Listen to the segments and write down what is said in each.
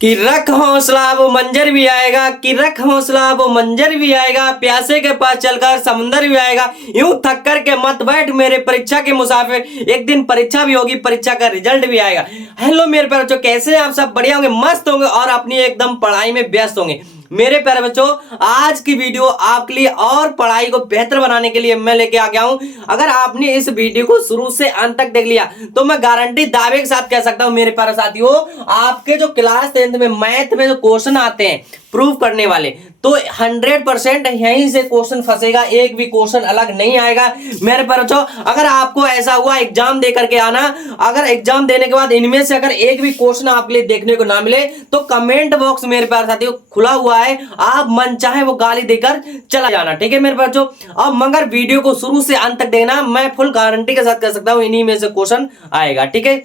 कि रख हौसला वो मंजर भी आएगा, कि रख हौसला वो मंजर भी आएगा, प्यासे के पास चलकर समुंदर भी आएगा। यूं थक कर के मत बैठ मेरे परीक्षा के मुसाफिर, एक दिन परीक्षा भी होगी, परीक्षा का रिजल्ट भी आएगा। हेलो मेरे प्यारे बच्चों, कैसे हैं आप सब? बढ़िया होंगे, मस्त होंगे और अपनी एकदम पढ़ाई में व्यस्त होंगे। मेरे प्यारे बच्चों, आज की वीडियो आपके लिए और पढ़ाई को बेहतर बनाने के लिए मैं लेके आ गया हूं। अगर आपने इस वीडियो को शुरू से अंत तक देख लिया तो मैं गारंटी दावे के साथ कह सकता हूं मेरे प्यारे साथियों, आपके जो क्लास 10th में मैथ में जो क्वेश्चन आते हैं प्रूव करने वाले, तो 100% यहीं से क्वेश्चन फंसेगा, एक भी क्वेश्चन अलग नहीं आएगा। मेरे प्यारे बच्चों, अगर आपको ऐसा हुआ एग्जाम दे करके आना, अगर एग्जाम देने के बाद इनमें से अगर एक भी क्वेश्चन आपके लिए देखने को ना मिले तो कमेंट बॉक्स मेरे प्यारे साथियों खुला हुआ है, आप मन चाहे वो गाली देकर चला जाना, ठीक है मेरे बच्चों। अब मगर वीडियो को शुरू से अंत तक देखना, मैं फुल गारंटी के साथ कह सकता हूं इन्हीं में से क्वेश्चन आएगा, ठीक है।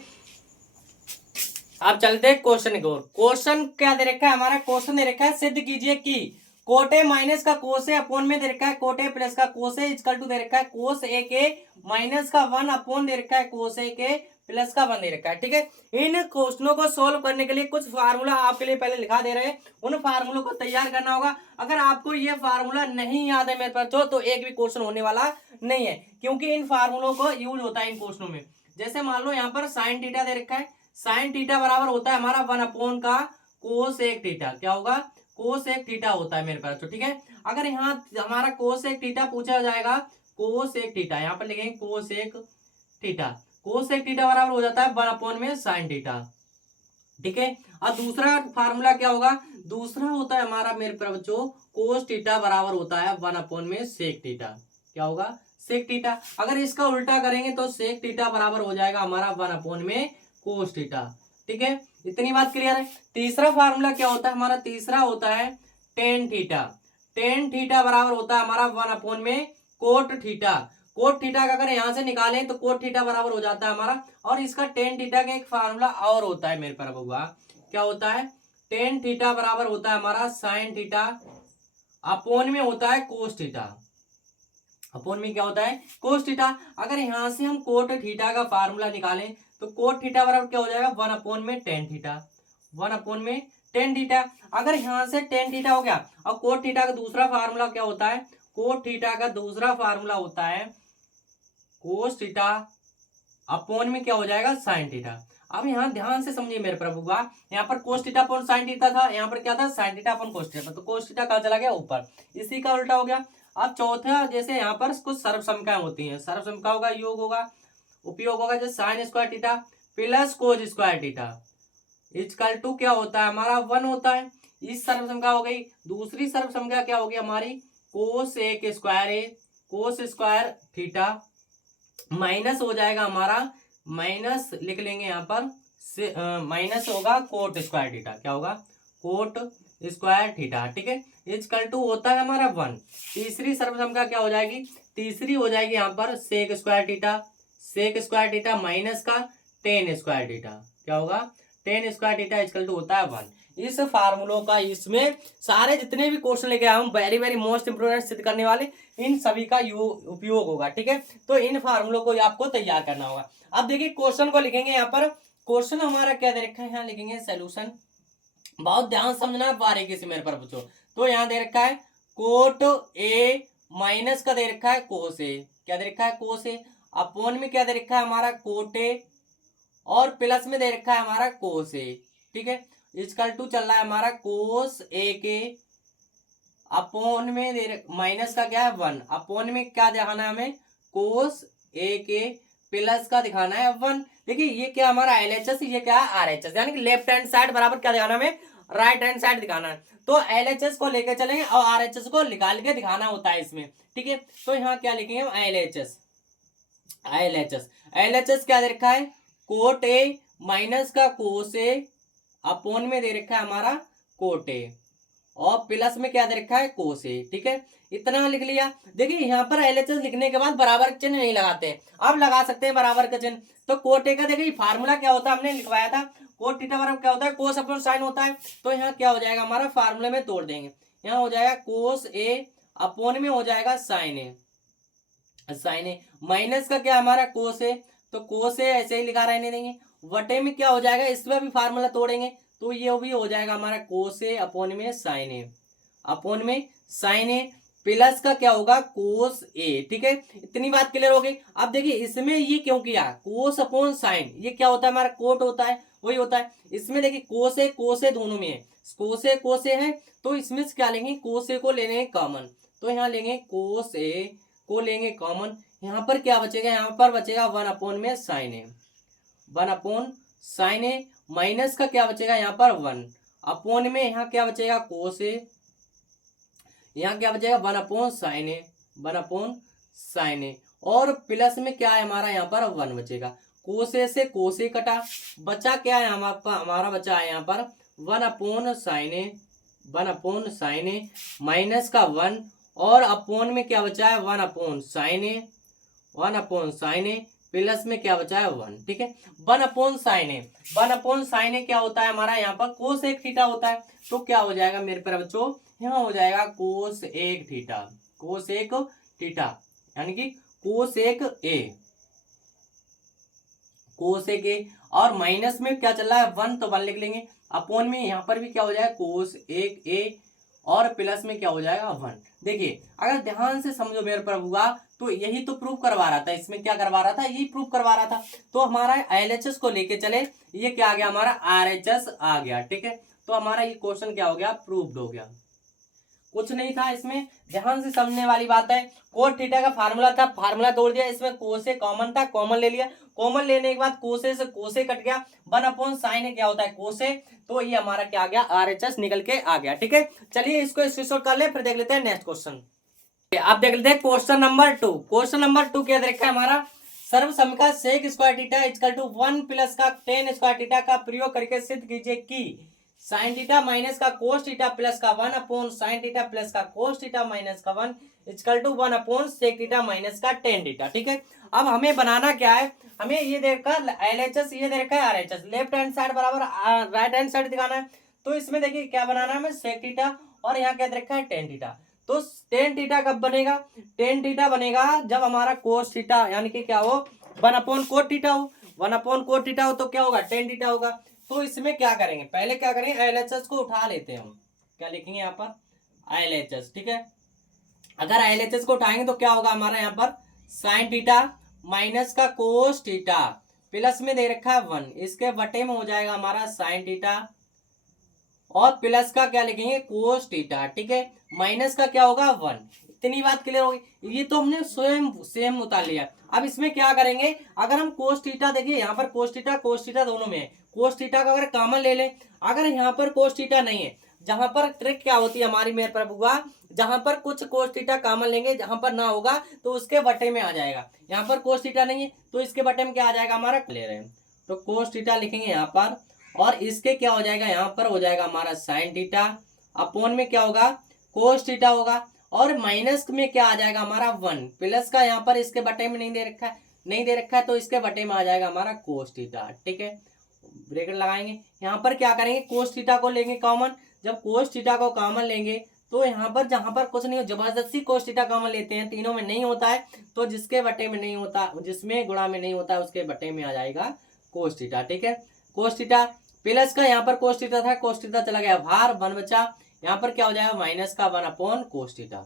अब चलते हैं क्वेश्चन की ओर। क्वेश्चन क्या दे रखा है? हमारा क्वेश्चन दे रखा है, सिद्ध कीजिए कि कोटे माइनस का कोस ए अपॉन में दे रखा है कोटे प्लस का कोस ए इक्वल टू दे रखा है कोस ए के माइनस का 1 अपॉन दे रखा है कोस ए के प्लस का 1 दे रखा है, ठीक है। इन क्वेश्चनों को सोल्व करने के लिए कुछ फार्मूला आपके लिए पहले लिखा दे रहे हैं, उन फार्मूलों को तैयार करना होगा। अगर आपको ये फार्मूला नहीं याद है मेरे बच्चों तो एक भी क्वेश्चन होने वाला नहीं है, क्योंकि इन फार्मूलों को यूज होता है इन क्वेश्चनों में। जैसे मान लो यहाँ पर साइन थीटा दे रखा है, साइन थीटा बराबर होता है हमारा 1 अपॉन का कोस एक थीटा, क्या होगा? कोस एक थीटा होता है मेरे पास, ठीक है। अगर यहाँ हमारा कोस एक थीटा पूछा जाएगा, कोस एक थीटा यहाँ पर लिखेंगे कोस एक थीटा, कोस एक थीटा बराबर हो जाता है 1 अपॉन में साइन थीटा, ठीक है। अब दूसरा फार्मूला क्या होगा? दूसरा होता है हमारा मेरे प्यारे बच्चों कोस थीटा बराबर होता है 1 अपॉन में सेक थीटा, क्या होगा? Sec theta. अगर इसका उल्टा करेंगे तो सेक थीटा बराबर हो जाएगा हमारा 1 अपॉन में कोस थीटा, ठीक है। इतनी बात क्लियर है। तीसरा फार्मूला क्या होता है हमारा? तीसरा होता है टेन थीटा, टेन थीटा बराबर होता है हमारा 1 अपॉन में कोट थीटा, कोट थीटा का अगर यहां से निकालें तो कोट थीटा बराबर हो जाता है हमारा। और इसका टेन थीटा का एक फार्मूला और होता है मेरे पर बउआ, क्या होता है? टेन थीटा बराबर होता है हमारा साइन थीटा अपॉन में होता है कोस थीटा, अपॉन में क्या होता है? Cos theta. अगर यहां से हम कोट थीटा का फार्मूला निकालें तो कोट थीटा बराबर क्या हो जाएगा? 1 अपॉन में टेन थीटा, 1 अपॉन में टेन थीटा। अगर यहां से टेन थीटा हो गया, और कोट थीटा का दूसरा फार्मूला क्या होता है? कोट थीटा का दूसरा फार्मूला होता है कोस थीटा अपॉन में क्या हो जाएगा? Sine theta. अब यहाँ ध्यान से समझिए मेरे प्रभु, यहाँ पर कोस थीटा अपॉन साइन थीटा था, यहाँ पर क्या था? Sign theta upon cos theta, तो कोस थीटा कहाँ चला गया? ऊपर, इसी का उल्टा हो गया। अब चौथा, जैसे यहाँ पर कुछ सर्वसमकाएं होती हैं, सर्वसमका होगा, योग होगा, उपयोग होगा, जैसे sine square theta plus cos square theta equal to क्या होता है हमारा? 1 होता है। इस सर्वसमका हो गई। दूसरी सर्वसमका क्या होगी हमारी? कोस एक स्क्वायर ए कोस स्क्वायर थीटा माइनस हो जाएगा हमारा, माइनस लिख लेंगे यहाँ पर से माइनस होगा कोट स्क्वायर थीटा, क्या होगा? कोट स्क्वायर थीटा, ठीक है। इक्वल टू होता है हमारा 1। तीसरी सर्वसमका क्या हो जाएगी? तीसरी हो जाएगी यहाँ पर sec square theta, sec square theta minus का टेन स्क्वायर थीटा, क्या होगा? Tan square theta equal to होता है 1। इस फार्मूलों का इसमें सारे जितने भी क्वेश्चन लेके आए हम वेरी वेरी मोस्ट इंपोर्टेंट सिद्ध करने वाले, इन सभी का उपयोग होगा, ठीक है। तो इन फार्मूलों को आपको तैयार करना होगा। अब देखिए क्वेश्चन को लिखेंगे यहाँ पर, क्वेश्चन हमारा क्या दे रखा है? यहाँ लिखेंगे सोल्यूशन, बहुत ध्यान समझना बारीकी से मेरे पर बच्चों। तो यहाँ दे रखा है कोट ए माइनस का दे रखा है कोस ए, क्या दे रखा है? कोस ए, अपॉन में क्या दे रखा है हमारा? कोट ए, और प्लस में दे रखा है हमारा कोस ए, ठीक है। इक्वल टू चल रहा है हमारा कोस ए के, अपॉन में दे माइनस का क्या है? 1, अपॉन में क्या दिखाना है हमें? कोस ए के प्लस का दिखाना है 1। देखिए ये क्या हमारा LHS, ये क्या है RHS, यानी कि लेफ्ट हैंड साइड बराबर क्या दिखाना हमें? राइट हैंड साइड दिखाना है। तो LHS को लेकर चलेंगे और RHS को निकाल के दिखाना होता है इसमें, ठीक है। तो यहाँ क्या लिखेंगे हम? LHS, LHS क्या दे रखा है? कोट ए माइनस का कोस ए, अपॉन में दे रखा है हमारा कोट ए, और प्लस में क्या दे रखा है? कोस ए, ठीक है। इतना लिख लिया। देखिए यहाँ पर LHS लिखने के बाद बराबर चिन्ह नहीं लगाते, अब लगा सकते हैं बराबर का चिन्ह। तो कोट ए का देखिए फार्मूला क्या होता है, हमने लिखवाया था, कोट थीटा बराबर क्या होता है? कोस अपॉन साइन होता है। तो यहाँ क्या हो जाएगा हमारा? फार्मूले में तोड़ देंगे, यहाँ हो जाएगा कोस ए, अपॉन में हो जाएगा साइन ए, साइन ए माइनस का क्या हमारा? कोस ए, तो कोस ए ऐसे ही लिखा रहने देंगे, वटे में क्या हो जाएगा? इसमें भी फार्मूला तोड़ेंगे, तो ये भी हो जाएगा हमारा कोस ए अपॉन में साइन ए, अपॉन में साइन ए, प्लस का क्या होगा कोस ए। ठीक है, इतनी बात क्लियर हो गई। अब देखिए इसमें ये क्यों किया, कोस अपॉन साइन, ये क्या होता है हमारा कोट होता है, वही होता है। इसमें देखिए कोस ए दोनों में है, कोस ए है, तो इसमें से क्या लेंगे, कोस ए को लेने कॉमन, तो यहाँ लेंगे कोस ए को लेंगे कॉमन, यहाँ पर क्या बचेगा, यहाँ पर बचेगा 1 अपॉन में साइन ए, 1 अपॉन साइन ए, माइनस का क्या बचेगा यहाँ पर 1 अपॉन में, यहाँ क्या बचेगा कोस ए, यहाँ क्या बचेगा 1 अपॉन साइन ए, 1 अपॉन साइन ए, और प्लस में क्या है हमारा यहाँ पर 1 बचेगा, कोस ए से कोस ए कटा, बचा क्या है हमारा बचा है यहाँ पर 1 अपॉन साइन ए, 1 अपॉन साइन ए, माइनस का 1, और अपॉन में क्या बचा है 1 अपॉन साइन ए, 1 अपॉन साइन ए, प्लस में क्या बचा है 1। ठीक है, 1 अपॉन साइन ए, 1 अपॉन साइन ए क्या होता है हमारा यहाँ पर कोस एक थीटा होता है, तो क्या हो जाएगा मेरे प्यारे बच्चों, यहाँ हो जाएगा कोस एक थीटा, कोस एक थीटा, यानी कि कोस एक ए, कोस एक ए, और माइनस में क्या चल रहा है 1, तो 1 लिख लेंगे, अपॉन में यहाँ पर भी क्या हो जाएगा कोस एक ए, और प्लस में क्या हो जाएगा 1। देखिए अगर ध्यान से समझो मेरे प्रभु का, तो यही तो प्रूफ करवा रहा था, इसमें क्या करवा रहा था, यही प्रूफ करवा रहा था। तो हमारा एलएचएस को लेके चले, ये क्या आ गया हमारा आरएचएस आ गया। ठीक है, तो हमारा ये क्वेश्चन क्या हो गया, प्रूव्ड हो गया, कुछ नहीं था इसमें, ध्यान से समझने वाली बात है। कोट थीटा का फार्मूला था, फार्मूला तोड़ दिया, इसमें कोसे कॉमन था, कॉमन ले लिया, कॉमन लेने के बाद कोसे से कोसे कट गया, 1 अपॉन साइन क्या होता है कोसे, तो ये हमारा क्या आ गया आरएचएस निकल के आ गया। ठीक है, चलिए इसको स्क्रीनशॉट कर ले, फिर देख लेते हैं नेक्स्ट क्वेश्चन। आप देख लेते हैं क्वेश्चन नंबर 2। क्वेश्चन नंबर 2 क्या देखा है हमारा, सर्वसम sec square theta equal to 1 plus का टेन स्क्वायर थीटा का प्रयोग करके सिद्ध कीजिए कि साइन थीटा माइनस का कोस थीटा प्लस का 1 अपॉन साइन थीटा प्लस का कोस थीटा माइनस का 1 equal to 1 upon sec theta minus का टेन थीटा। ठीक है, अब हमें बनाना क्या है, हमें ये देखकर एलएचएस, ये देखा है आरएचएस, लेफ्ट हैंड साइड बराबर राइट हैंड साइड दिखाना है। तो इसमें देखिए क्या बनाना है हमें, सेक थीटा, और यहाँ क्या देखा है टेन थीटा। तो टेन थीटा कब बनेगा, टेन थीटा बनेगा जब हमारा कोस थीटा यानी कि क्या हो 1 अपॉन कोट थीटा हो, 1 अपॉन कोट थीटा हो, तो क्या होगा टेन थीटा होगा। तो इसमें क्या करेंगे, पहले क्या करेंगे एलएचएस को उठा लेते हैं हम, क्या लिखेंगे यहाँ पर एलएचएस। ठीक है, अगर एलएचएस को उठाएंगे तो क्या होगा हमारा यहाँ पर साइन थीटा माइनस का कोस थीटा प्लस में दे रखा है 1, इसके बटे में हो जाएगा हमारा साइन थीटा, और प्लस का क्या लिखेंगे कोस थीटा। ठीक है, माइनस का क्या होगा 1। इतनी बात क्लियर होगी, ये तो हमने स्वयं सेम उतार लिया। अब इसमें क्या करेंगे, अगर हम कोस थीटा देखिए यहाँ पर कोस थीटा दोनों में है, कोस थीटा का अगर कॉमन ले लें, अगर यहाँ पर कोस थीटा नहीं है, जहां पर ट्रिक क्या होती है हमारी मेरे प्रभुआ, जहां पर कुछ कोस थीटा कॉमन लेंगे, जहां पर ना होगा तो उसके बटे में आ जाएगा। यहाँ पर कोस थीटा नहीं है तो इसके बटे में क्या आ जाएगा हमारा, ले रहे हैं तो कोस थीटा लिखेंगे यहाँ पर, और इसके क्या हो जाएगा यहाँ पर हो जाएगा हमारा साइन थीटा, अपॉन में क्या होगा कोस थीटा होगा, और माइनस में क्या आ जाएगा हमारा 1, प्लस का यहाँ पर इसके बटे में नहीं दे रखा है, तो इसके बटे में आ जाएगा हमारा कोस थीटा। ठीक है, ब्रैकेट लगाएंगे, यहाँ पर क्या करेंगे कोस थीटा को लेंगे कॉमन, जब कोस थीटा को कॉमन लेंगे तो यहाँ पर जहां पर कुछ नहीं हो, जबरदस्ती कोस थीटा कॉमन लेते हैं, तीनों में नहीं होता है, तो जिसके बटे में नहीं होता, जिसमें गुणा में नहीं होता है उसके बटे में आ जाएगा कोस थीटा। ठीक है, कोस थीटा प्लस का यहाँ पर कोस थीटा था, कोस थीटा चला गया बाहर, 1 बचा, यहाँ पर क्या हो जाएगा माइनस का 1 अपॉन कोस थीटा।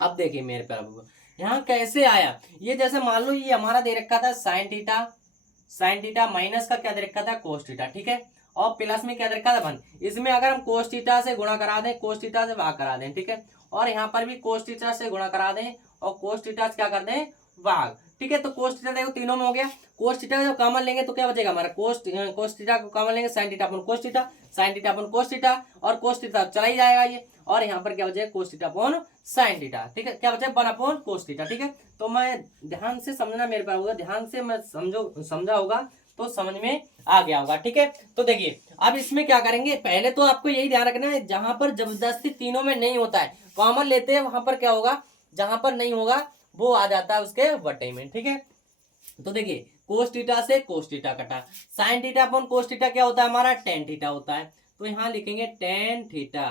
अब देखिए मेरे प्यारे यहाँ कैसे आया, ये जैसे मान लो ये हमारा दे रखा था साइन थीटा माइनस का क्या दे रखा था कोस थीटा। ठीक है, और प्लस में क्या दे रखा था 1, इसमें अगर हम कोस थीटा से गुणा करा दें, कोस थीटा से भाग करा दें। ठीक है, और यहाँ पर भी कोस थीटा से गुणा करा दें और कोस थीटा से क्या कर दें भाग। ठीक है, तो कोस थीटा देखो तीनों में हो गया, कोस थीटा जब कॉमन लेंगे तो क्या बचेगा हमारा कोस थीटा को कॉमन लेंगे, साइन थीटा अपन कोस थीटा, साइन थीटा अपन कोस थीटा, और कोस थीटा चला ही जाएगा ये, और यहाँ पर क्या बचेगा कोस थीटा अपॉन साइन थीटा। ठीक है, क्या बचेगा 1 अपॉन कोस थीटा। ठीक है, तो मैं ध्यान से समझना मेरे पास होगा, ध्यान से मैं समझा होगा तो समझ में आ गया होगा। ठीक है, तो देखिए अब इसमें क्या करेंगे, पहले तो आपको यही ध्यान रखना है जहां पर जबरदस्ती तीनों में नहीं होता है कॉमन लेते हैं, वहां पर क्या होगा जहां पर नहीं होगा वो आ जाता है उसके बटे में। ठीक है, तो देखिए कोस थीटा से कोस थीटा कटा, sign theta upon cos theta क्या होता है हमारा टेन थीटा होता है, तो यहाँ लिखेंगे टेन थीटा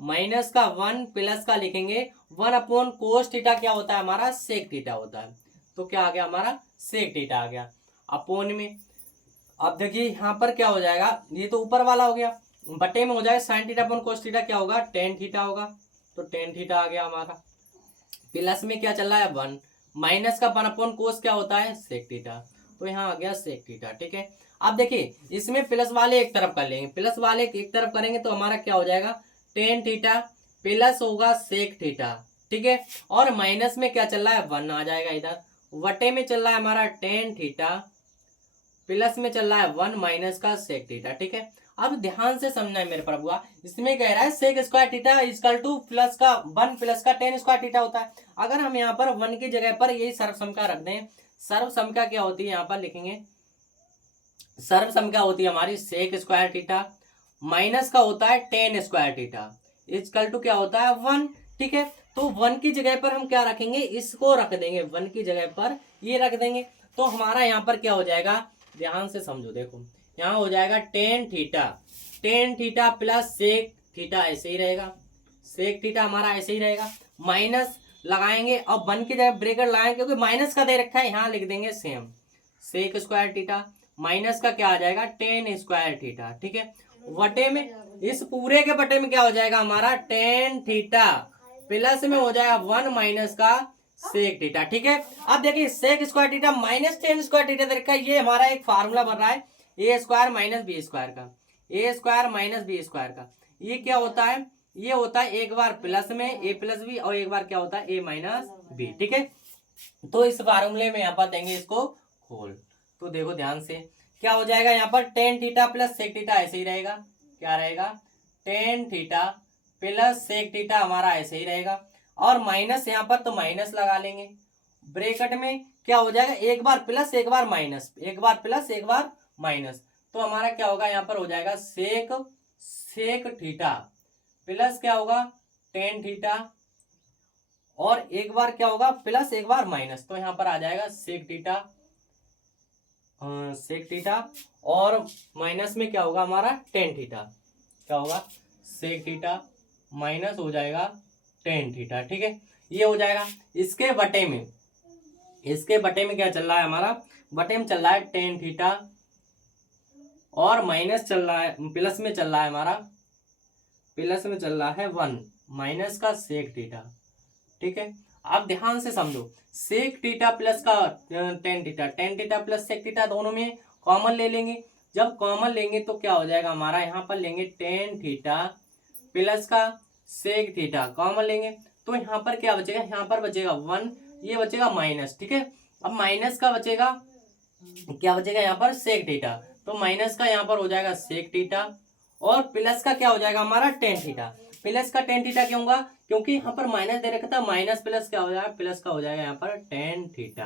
माइनस का 1 प्लस का लिखेंगे 1 अपॉन कोस थीटा क्या होता है हमारा सेक थीटा होता है, तो क्या आ गया हमारा सेक थीटा आ गया, अपॉन में अब देखिए यहाँ पर क्या हो जाएगा, ये तो ऊपर वाला हो गया, बटे में हो जाएगा sign theta upon cos theta, क्या होगा टेन थीटा होगा, तो टेन थीटा आ गया हमारा। प्लस में क्या चल रहा है 1, माइनस का 1 अपॉन कोस क्या होता है सेक थीटा, तो यहाँ आ गया सेक थीटा। ठीक है, अब देखिए इसमें प्लस वाले एक तरफ कर लेंगे, प्लस वाले एक तरफ करेंगे तो हमारा क्या हो जाएगा टेन थीटा प्लस होगा सेक थीटा। ठीक है, और माइनस में क्या चल रहा है 1 आ जाएगा इधर, वटे में चल रहा है हमारा टेन थीटा, प्लस में चल रहा है 1 माइनस का सेक थीटा। ठीक है, अब ध्यान से समझना है मेरे प्रभुआ, इसमें कह रहा है sec square theta equal to plus का 1 प्लस का टेन स्क्वायर थीटा होता है। अगर हम यहाँ पर 1 की जगह पर यही सर्वसमका रख दें, सर्वसमका क्या होती है यहाँ पर लिखेंगे, सर्वसमका होती है हमारी सेक स्क्वायर थीटा माइनस का होता है tan square theta equal to क्या होता है 1। ठीक है, तो 1 की जगह पर हम क्या रखेंगे, इसको रख देंगे 1 की जगह पर ये रख देंगे, तो हमारा यहाँ पर क्या हो जाएगा, ध्यान से समझो, देखो यहाँ हो जाएगा tan theta plus sec theta, ऐसे ही रहेगा, सेक थीटा हमारा ऐसे ही रहेगा, माइनस लगाएंगे और 1 की जगह ब्रेकेट लगाएंगे क्योंकि माइनस का दे रखा है, यहाँ लिख देंगे same sec square theta, minus का क्या आ जाएगा टेन स्क्वायर थीटा। ठीक है, वटे में इस पूरे के बटे में क्या हो जाएगा हमारा टेन थीटा प्लस में हो जाएगा 1 माइनस का सेक थीटा। ठीक है, अब देखिए sec square theta minus tan square theta दे रखा है, ये हमारा एक फार्मूला बन रहा है a square minus B square का, a square minus B square का, ये क्या होता है, ये होता है एक बार प्लस में ए प्लस बी और एक बार क्या होता है ए माइनस बी। ठीक है, तो इस फार्मूले में यहाँ पर देंगे इसको खोल, तो देखो ध्यान से क्या हो जाएगा, यहाँ पर tan theta plus sec theta ऐसे ही रहेगा, क्या रहेगा tan theta plus sec theta हमारा ऐसे ही रहेगा, और माइनस यहाँ पर तो माइनस लगा लेंगे, ब्रैकेट में क्या हो जाएगा एक बार प्लस एक बार माइनस, एक बार प्लस एक बार माइनस, तो हमारा क्या होगा यहाँ पर हो जाएगा सेक थीटा प्लस क्या होगा टेन थीटा, और एक बार क्या होगा प्लस एक बार माइनस, तो यहाँ पर आ जाएगा सेक थीटा और माइनस में क्या होगा हमारा टेन थीटा, क्या होगा सेक थीटा माइनस हो जाएगा टेन थीटा। ठीक है, ये हो जाएगा, इसके बटे में क्या चल रहा है हमारा, बटे में चल रहा है टेन थीटा और माइनस चल रहा है, प्लस में चल रहा है हमारा, प्लस में चल रहा है 1 माइनस का सेक थीटा। ठीक है, आप ध्यान से समझो, सेक थीटा प्लस का tan theta plus sec theta दोनों में कॉमन ले लेंगे, जब कॉमन लेंगे तो क्या हो जाएगा हमारा, यहाँ पर लेंगे टेन थीटा प्लस का सेक थीटा कॉमन लेंगे, तो यहाँ पर क्या बचेगा, यहाँ पर बचेगा 1, ये बचेगा माइनस। ठीक है, अब माइनस का बचेगा, क्या बचेगा यहाँ पर सेक थीटा, तो माइनस का यहाँ पर हो जाएगा सेक थीटा और प्लस का क्या हो जाएगा हमारा टेन थीटा, प्लस का टेन थीटा क्यों होगा, क्योंकि यहाँ पर माइनस दे रखा था, माइनस प्लस क्या हो जाएगा, प्लस का हो जाएगा यहाँ पर टेन थीटा।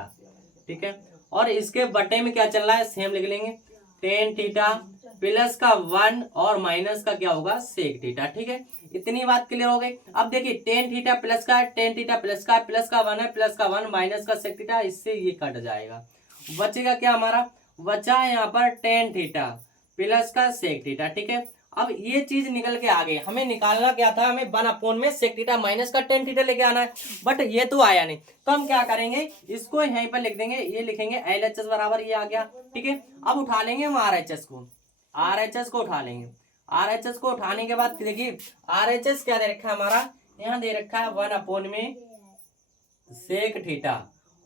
ठीक है, और इसके बटे में क्या चल रहा है सेम लिख लेंगे, टेन थीटा प्लस का 1 और माइनस का क्या होगा सेक थीटा। ठीक है, इतनी बात क्लियर हो गई। अब देखिए टेन थीटा प्लस का 1 है, प्लस का 1 माइनस का सेक थीटा, इससे ये कट जाएगा, बचेगा क्या हमारा, बचा यहाँ पर टेन थीटा प्लस का सेक थीटा। ठीक है, अब ये चीज निकल के आ गई, हमें निकालना क्या था, हमें 1 अपॉन में सेक थीटा माइनस का टेन थीटा लेके आना है, बट ये तो आया नहीं, तो हम क्या करेंगे, इसको यहीं पर लिख देंगे, ये लिखेंगे LHS बराबर ये आ गया। ठीक है, अब उठा लेंगे हम RHS को उठा लेंगे, RHS को उठाने के बाद देखिए RHS क्या दे रखा है हमारा, यहाँ दे रखा है 1 अपॉन में सेक थीटा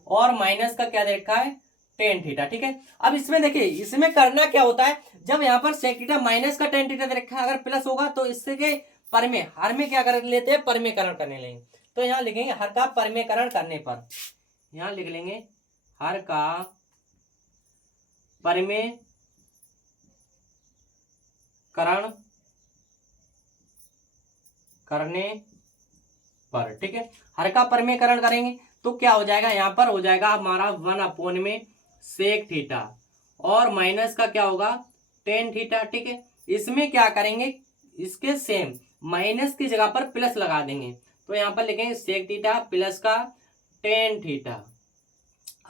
और माइनस का क्या दे रखा है टेन थीटा। ठीक है, अब इसमें देखिए, इसमें करना क्या होता है, जब यहाँ पर सेक थीटा माइनस का टेन थीटा दे रखा है, अगर प्लस होगा तो इससे के हर में क्या कर लेते हैं, परमेकरण करने लेंगे, तो यहाँ लिखेंगे हर का परमेकरण करने पर, यहाँ लिख लेंगे हर का परमेकरण करने पर। ठीक है, हर का परमेकरण करेंगे तो क्या हो जाएगा, यहाँ पर हो जाएगा हमारा 1 अपॉन में सेक थीटा और माइनस का क्या होगा टेन थीटा। ठीक है, इसमें क्या करेंगे, इसके सेम माइनस की जगह पर प्लस लगा देंगे, तो यहाँ पर लिखेंगे सेक थीटा प्लस का टेन थीटा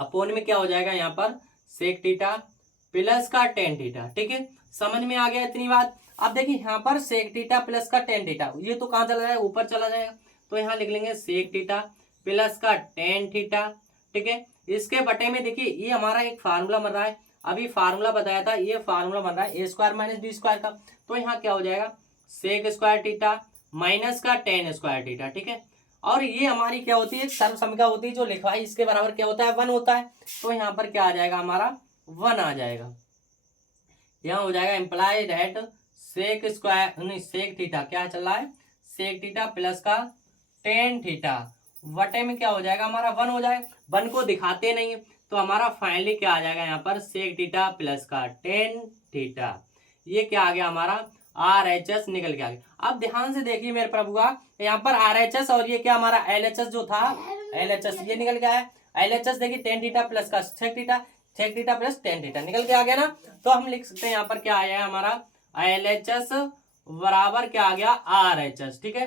अपॉन में क्या हो जाएगा यहाँ पर सेक थीटा प्लस का टेन थीटा। ठीक है, समझ में आ गया इतनी बात। अब देखिए यहाँ पर सेक थीटा प्लस का टेन थीटा, ये तो कहाँ चला जाएगा, ऊपर चला जाएगा, तो यहाँ लिख लेंगे सेक थीटा प्लस का टेन थीटा। ठीक है, इसके बटे में देखिए ये हमारा एक फार्मूला बन रहा है, अभी फार्मूला बताया था, ये फार्मूला बन रहा है a square minus B square का। तो यहाँ क्या हो जाएगा सेक स्क्वायर थीटा माइनस का टेन स्क्वायर थीटा, ठीक है। और ये हमारी क्या होती है सर्व समीकरण होती है, जो लिखवाई इसके बराबर क्या होता है 1 होता है। तो यहाँ पर क्या आ जाएगा हमारा 1 आ जाएगा। यहाँ हो जाएगा इम्प्लाई दैट सेक स्क्वायर नहीं सेक थीटा क्या चल रहा है सेक थीटा प्लस का टेन थीटा वटे में क्या हो जाएगा हमारा 1 हो जाएगा। 1 को दिखाते नहीं है तो हमारा फाइनली क्या आ जाएगा यहाँ पर सेक थीटा प्लस का टेन थीटा। ये क्या आ गया हमारा RHS निकल के आ गया। अब ध्यान से देखिए मेरे प्रभुआ, यहाँ पर RHS और ये क्या हमारा LHS जो था LHS ये निकल गया है। LHS देखिए टेन थीटा प्लस का sec theta plus tan theta निकल के आ गया ना। तो हम लिख सकते हैं यहाँ पर क्या आया हमारा LHS बराबर क्या आ गया RHS, ठीक है।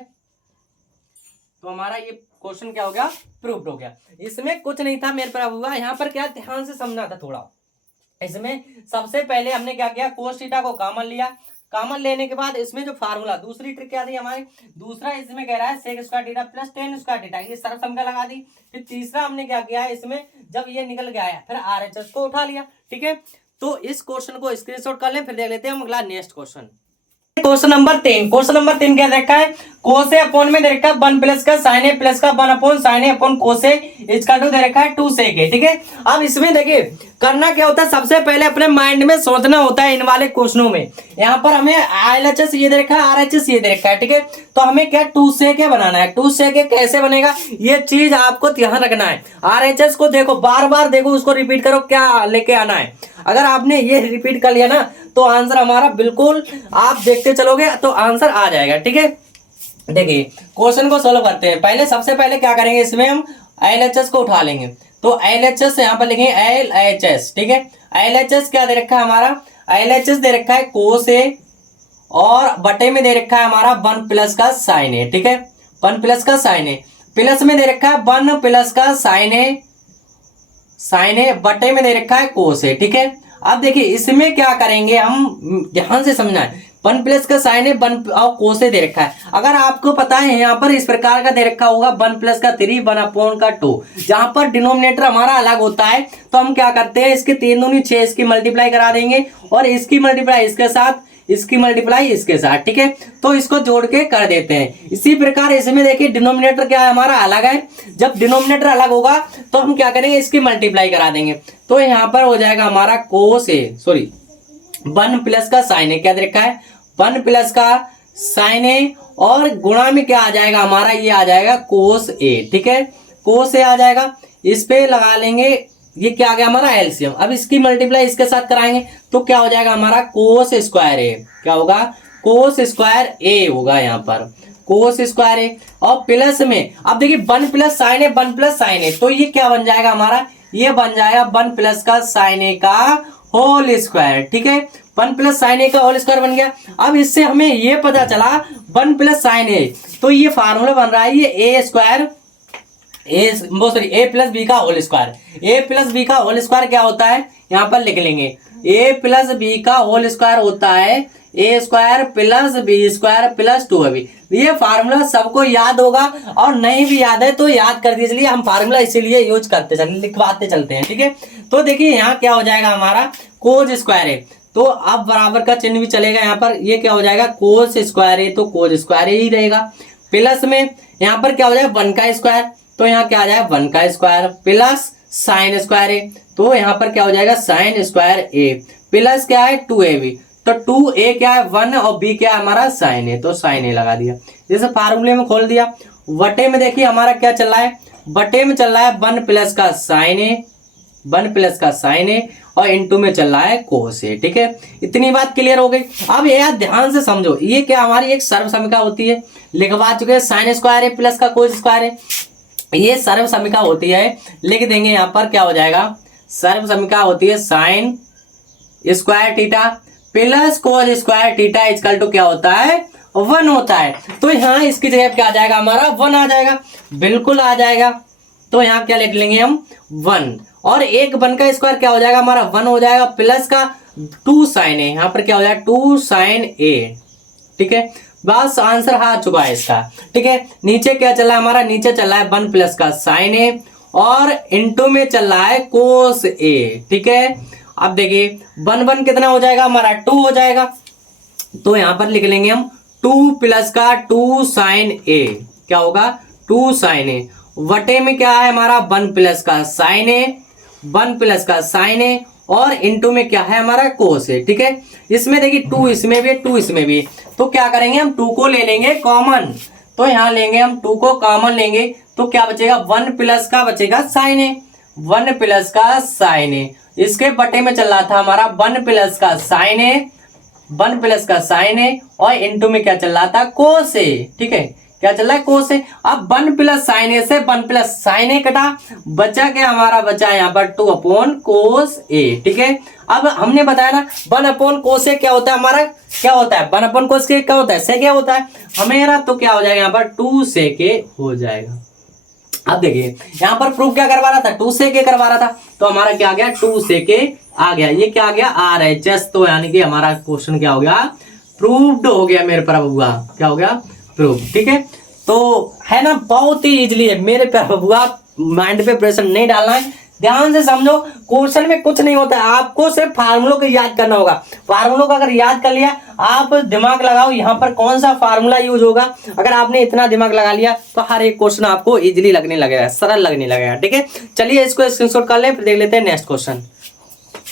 तो हमारा ये क्वेश्चन क्या हो गया प्रूव्ड हो गया। इसमें कुछ नहीं था मेरे प्रभुआ, यहाँ पर क्या ध्यान से समझना था थोड़ा। इसमें सबसे पहले हमने क्या किया कोस थीटा को कॉमन लिया, कॉमन लेने के बाद इसमें जो फार्मूला दूसरी ट्रिक क्या थी हमारी, दूसरा इसमें कह रहा है sec square theta plus tan square theta, ये सर्व समीकरण लगा दी। फिर तीसरा हमने क्या किया है इसमें जब ये निकल गया है फिर RHS को उठा लिया, ठीक है। तो इस क्वेश्चन को स्क्रीनशॉट कर लें, फिर देख लेते हैं हम अगला next question. Question number 3, question number 3 क्या रखा है कोस ए अपॉन में दे रखा है 1 प्लस का साइन ए प्लस का 1 अपॉन साइन ए अपॉन कोस ए इसका 2 दे रखा है 2 सेक ए, ठीक है। अब इसमें देखिए करना क्या होता है सबसे पहले अपने माइंड में सोचना होता है इन वाले क्वेश्चनों में। यहाँ पर हमें LHS ये दे रखा है RHS ये दे रखा है, ठीक है। तो हमें क्या 2 सेक ए बनाना है। 2 सेक ए कैसे बनेगा ये चीज आपको ध्यान रखना है। RHS को देखो बार बार देखो उसको रिपीट करो क्या लेके आना है। अगर आपने ये रिपीट कर लिया ना तो आंसर हमारा बिल्कुल आप देखते चलोगे तो आंसर आ जाएगा, ठीक है। देखिए क्वेश्चन को सोल्व करते हैं। पहले सबसे पहले क्या करेंगे इसमें हम LHS को उठा लेंगे। तो LHS यहाँ पर लिखेंगे LHS, ठीक है। LHS क्या दे रखा है हमारा LHS दे रखा है कोस ए और बटे में दे रखा है हमारा 1 प्लस का साइन ए, ठीक है। 1 प्लस का साइन ए प्लस में दे रखा है 1 प्लस का साइन ए बटे में दे रखा है कोस ए, ठीक है। अब देखिए इसमें क्या करेंगे हम ध्यान से समझना है 1 प्लस का साइन है 1 और कोस दे रखा है। अगर आपको पता है यहाँ पर इस प्रकार का दे रखा होगा 1 प्लस का 3 1 अपॉन का 2, जहां पर डिनोमिनेटर हमारा अलग होता है तो हम क्या करते हैं इसके 3 दूनी 6 इसकी मल्टीप्लाई करा देंगे और इसकी मल्टीप्लाई इसके साथ इसकी मल्टीप्लाई इसके साथ, ठीक है। तो इसको जोड़ के कर देते हैं। इसी प्रकार इसमें देखिए डिनोमिनेटर क्या है हमारा अलग है। जब डिनोमिनेटर अलग होगा तो हम क्या करेंगे इसकी मल्टीप्लाई करा देंगे। तो यहाँ पर हो जाएगा हमारा कोस ए 1 प्लस का साइन ए क्या दे रखा है 1 प्लस का साइन ए और गुणा में क्या आ जाएगा हमारा ये आ जाएगा कोस ए, ठीक है। कोस ए आ जाएगा, इस पे लगा लेंगे ये क्या आ गया हमारा एलसीएम। अब इसकी मल्टीप्लाई इसके साथ कराएंगे तो क्या हो जाएगा हमारा कोस स्क्वायर ए, क्या होगा कोस स्क्वायर ए होगा यहाँ पर कोस स्क्वायर ए और प्लस में अब देखिए 1 प्लस साइन ए 1 प्लस साइन ए तो ये क्या बन जाएगा हमारा ये बन जाएगा 1 प्लस का साइन ए का होल स्क्वायर, ठीक है। 1 प्लस साइन ए का होल स्क्वायर बन गया। अब इससे हमें ये पता चला 1 प्लस साइन ए तो ये फार्मूला बन रहा है ये a square a plus b का whole square. A plus b का होल स्क्वायर क्या होता है यहाँ पर लिख लेंगे ए प्लस बी का होल स्क्वायर होता है a square plus b square plus 2ab। ये फार्मूला सबको याद होगा और नहीं भी याद है तो याद कर दीजिए, इसलिए हम फार्मूला इसीलिए यूज करते चलते लिखवाते चलते हैं, ठीक है। तो देखिए यहाँ क्या हो जाएगा हमारा कोस स्क्वायर ए तो अब बराबर का चिन्ह भी चलेगा यहाँ पर ये क्या हो जाएगा कोस स्क्वायर ए तो कोस स्क्वायर ए ही रहेगा। प्लस में यहाँ पर क्या हो जाएगा 1 का स्क्वायर तो यहाँ क्या आ जाएगा 1 का स्क्वायर प्लस साइन स्क्वायर ए तो यहाँ पर क्या हो जाएगा साइन स्क्वायर ए प्लस क्या है 2ab तो 2a क्या है 1 और b क्या है हमारा साइन ए तो साइन ए लगा दिया। जैसे फार्मूले में खोल दिया बटे में देखिए हमारा क्या चल रहा है बटे में चल रहा है 1 प्लस का साइन ए और इनटू में चल रहा है कोस ए, ठीक है। इतनी बात क्लियर हो गई। अब यार ध्यान से समझो ये क्या हमारी एक सर्व समीकरण होती है लिखवा चुके हैं साइन स्क्वायर ए प्लस का कोस स्क्वायर ए ये सर्व समीकरण होती है लिख देंगे यहाँ पर क्या हो जाएगा सर्व समीकरण होती है sine square theta plus cos square theta equal to क्या होता है 1 होता है। तो यहाँ इसकी जगह क्या आ जाएगा हमारा 1 आ जाएगा, बिल्कुल आ जाएगा। तो यहाँ क्या लिख लेंगे हम 1 और एक 1 का स्क्वायर क्या हो जाएगा हमारा 1 हो जाएगा प्लस का 2 साइन ए यहाँ पर क्या हो जाएगा 2 साइन ए, ठीक है। बस आंसर आ चुका है इसका, ठीक है। नीचे क्या चल रहा है हमारा नीचे चल रहा है 1 प्लस का साइन ए और इनटू में चल रहा है कोस ए, ठीक है। अब देखिए 1 कितना हो जाएगा हमारा 2 हो जाएगा, तो यहां पर लिख लेंगे हम 2 प्लस का 2 साइन ए, क्या होगा 2 साइन ए, वटे में क्या है हमारा 1 प्लस का साइन ए, 1 प्लस का साइन ए, और इनटू में क्या है हमारा कोस ए। ठीक है, इसमें देखिए 2 इसमें भी है 2 इसमें भी है, तो क्या करेंगे हम 2 को ले लेंगे कॉमन, तो यहां लेंगे हम 2 को कॉमन लेंगे, तो क्या बचेगा 1 प्लस का बचेगा साइन ए, 1 प्लस का साइन ए, इसके बटे में चल रहा था हमारा 1 प्लस का साइन ए, 1 प्लस का साइन ए, और इनटू में क्या चल रहा था कोस ए। ठीक है, क्या चल रहा है कोस ए। अब 1 प्लस साइन ए से 1 प्लस साइन ए कटा, बचा क्या हमारा बचा यहाँ पर 2 अपॉन कोस ए। ठीक है, अब हमने बताया ना 1 अपॉन कोस ए क्या होता है हमारा, क्या होता है 1 अपॉन कोस ए क्या होता है से क्या होता है हमें, तो क्या हो जाएगा यहाँ पर 2 से के हो जाएगा। अब देखिए यहाँ पर प्रूफ क्या करवा रहा था 2 से के करवा रहा था, तो हमारा क्या आ गया 2 से के आ गया, ये क्या आ गया RHS, तो यानी कि हमारा क्वेश्चन क्या हो गया प्रूव्ड हो गया मेरे पर बबुआ, क्या हो गया प्रूव। ठीक है, तो है ना बहुत ही इजीली है मेरे प्यारे बबुआ, माइंड पे प्रेशर नहीं डालना है, ध्यान से समझो, क्वेश्चन में कुछ नहीं होता है, आपको सिर्फ फार्मूलों को याद करना होगा। फार्मूलों का अगर याद कर लिया, आप दिमाग लगाओ यहाँ पर कौन सा फार्मूला यूज होगा, अगर आपने इतना दिमाग लगा लिया तो हर एक क्वेश्चन आपको इजीली लगने लगेगा, सरल लगने लगेगा। ठीक है, चलिए इसको स्क्रीनशॉट कर ले, फिर देख लेते हैं नेक्स्ट क्वेश्चन।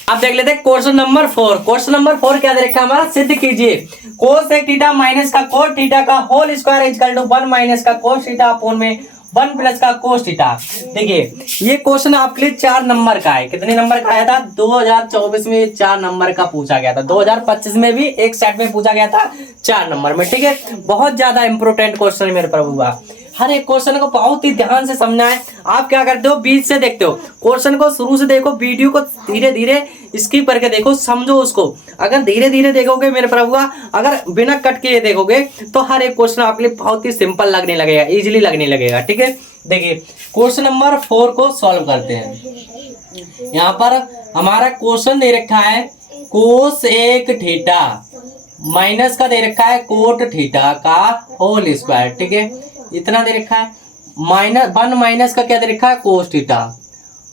अब देख लेते हैं क्वेश्चन नंबर 4। क्वेश्चन नंबर 4 क्या दे रखा है हमारा, सिद्ध कीजिए कोस सेक थीटा माइनस का कोस थीटा का whole square equal to 1 minus का कोस थीटा अपॉन में 1 प्लस का कोस थीटा। देखिए ये क्वेश्चन आपके लिए 4 नंबर का है, कितने नंबर का आया था 2024 में 4 नंबर का पूछा गया था, 2025 में भी एक सेट में पूछा गया था 4 नंबर में। ठीक है, बहुत ज्यादा इंपोर्टेंट क्वेश्चन है मेरे प्रभु हुआ, हर एक क्वेश्चन को बहुत ही ध्यान से समझना है। आप क्या करते हो बीच से देखते हो, क्वेश्चन को शुरू से देखो, वीडियो को धीरे धीरे स्किप करके देखो, समझो उसको। अगर धीरे धीरे देखोगे मेरे प्रभुआ, अगर बिना कट के देखोगे तो हर एक क्वेश्चन आपके लिए बहुत ही सिंपल लगने लगेगा, इजीली लगने लगेगा। ठीक है, देखिए क्वेश्चन नंबर 4 को सॉल्व करते हैं। यहाँ पर हमारा क्वेश्चन दे रखा है कोस एक थीटा माइनस का दे रखा है कोट थीटा का होल स्क्वायर। ठीक है, इतना दे रखा है, -1 माइनस का क्या दे रखा है कोस थीटा,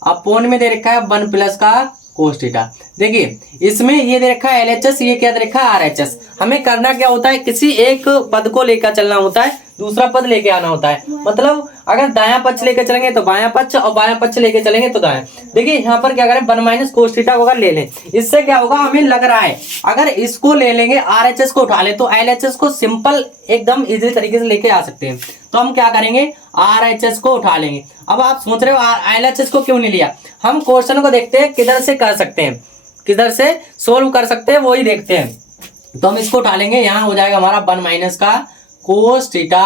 अपॉन में दे रखा है 1 प्लस का कोस थीटा। देखिए इसमें ये दे रखा है LHS, ये क्या दे रखा है RHS। हमें करना क्या होता है, किसी एक पद को लेकर चलना होता है, दूसरा पद लेके आना होता है। मतलब अगर दायां पक्ष लेके चलेंगे तो बायां पक्ष, और बायां पक्ष लेके चलेंगे तो दायां। देखिए यहाँ पर क्या करें 1 माइनस कोस थीटा को अगर ले लें, इससे क्या होगा हमें लग रहा है अगर इसको ले लेंगे RHS को उठा ले तो LHS को सिंपल एकदम इजी तरीके से लेके आ सकते हैं। तो हम क्या करेंगे RHS को उठा लेंगे। अब आप सोच रहे हो LHS को क्यों नहीं लिया, हम क्वेश्चन को देखते हैं किधर से कर सकते हैं, किधर से सोल्व कर सकते हैं वही देखते हैं। तो हम इसको उठा लेंगे, यहाँ हो जाएगा हमारा 1 माइनस का कोस थीटा,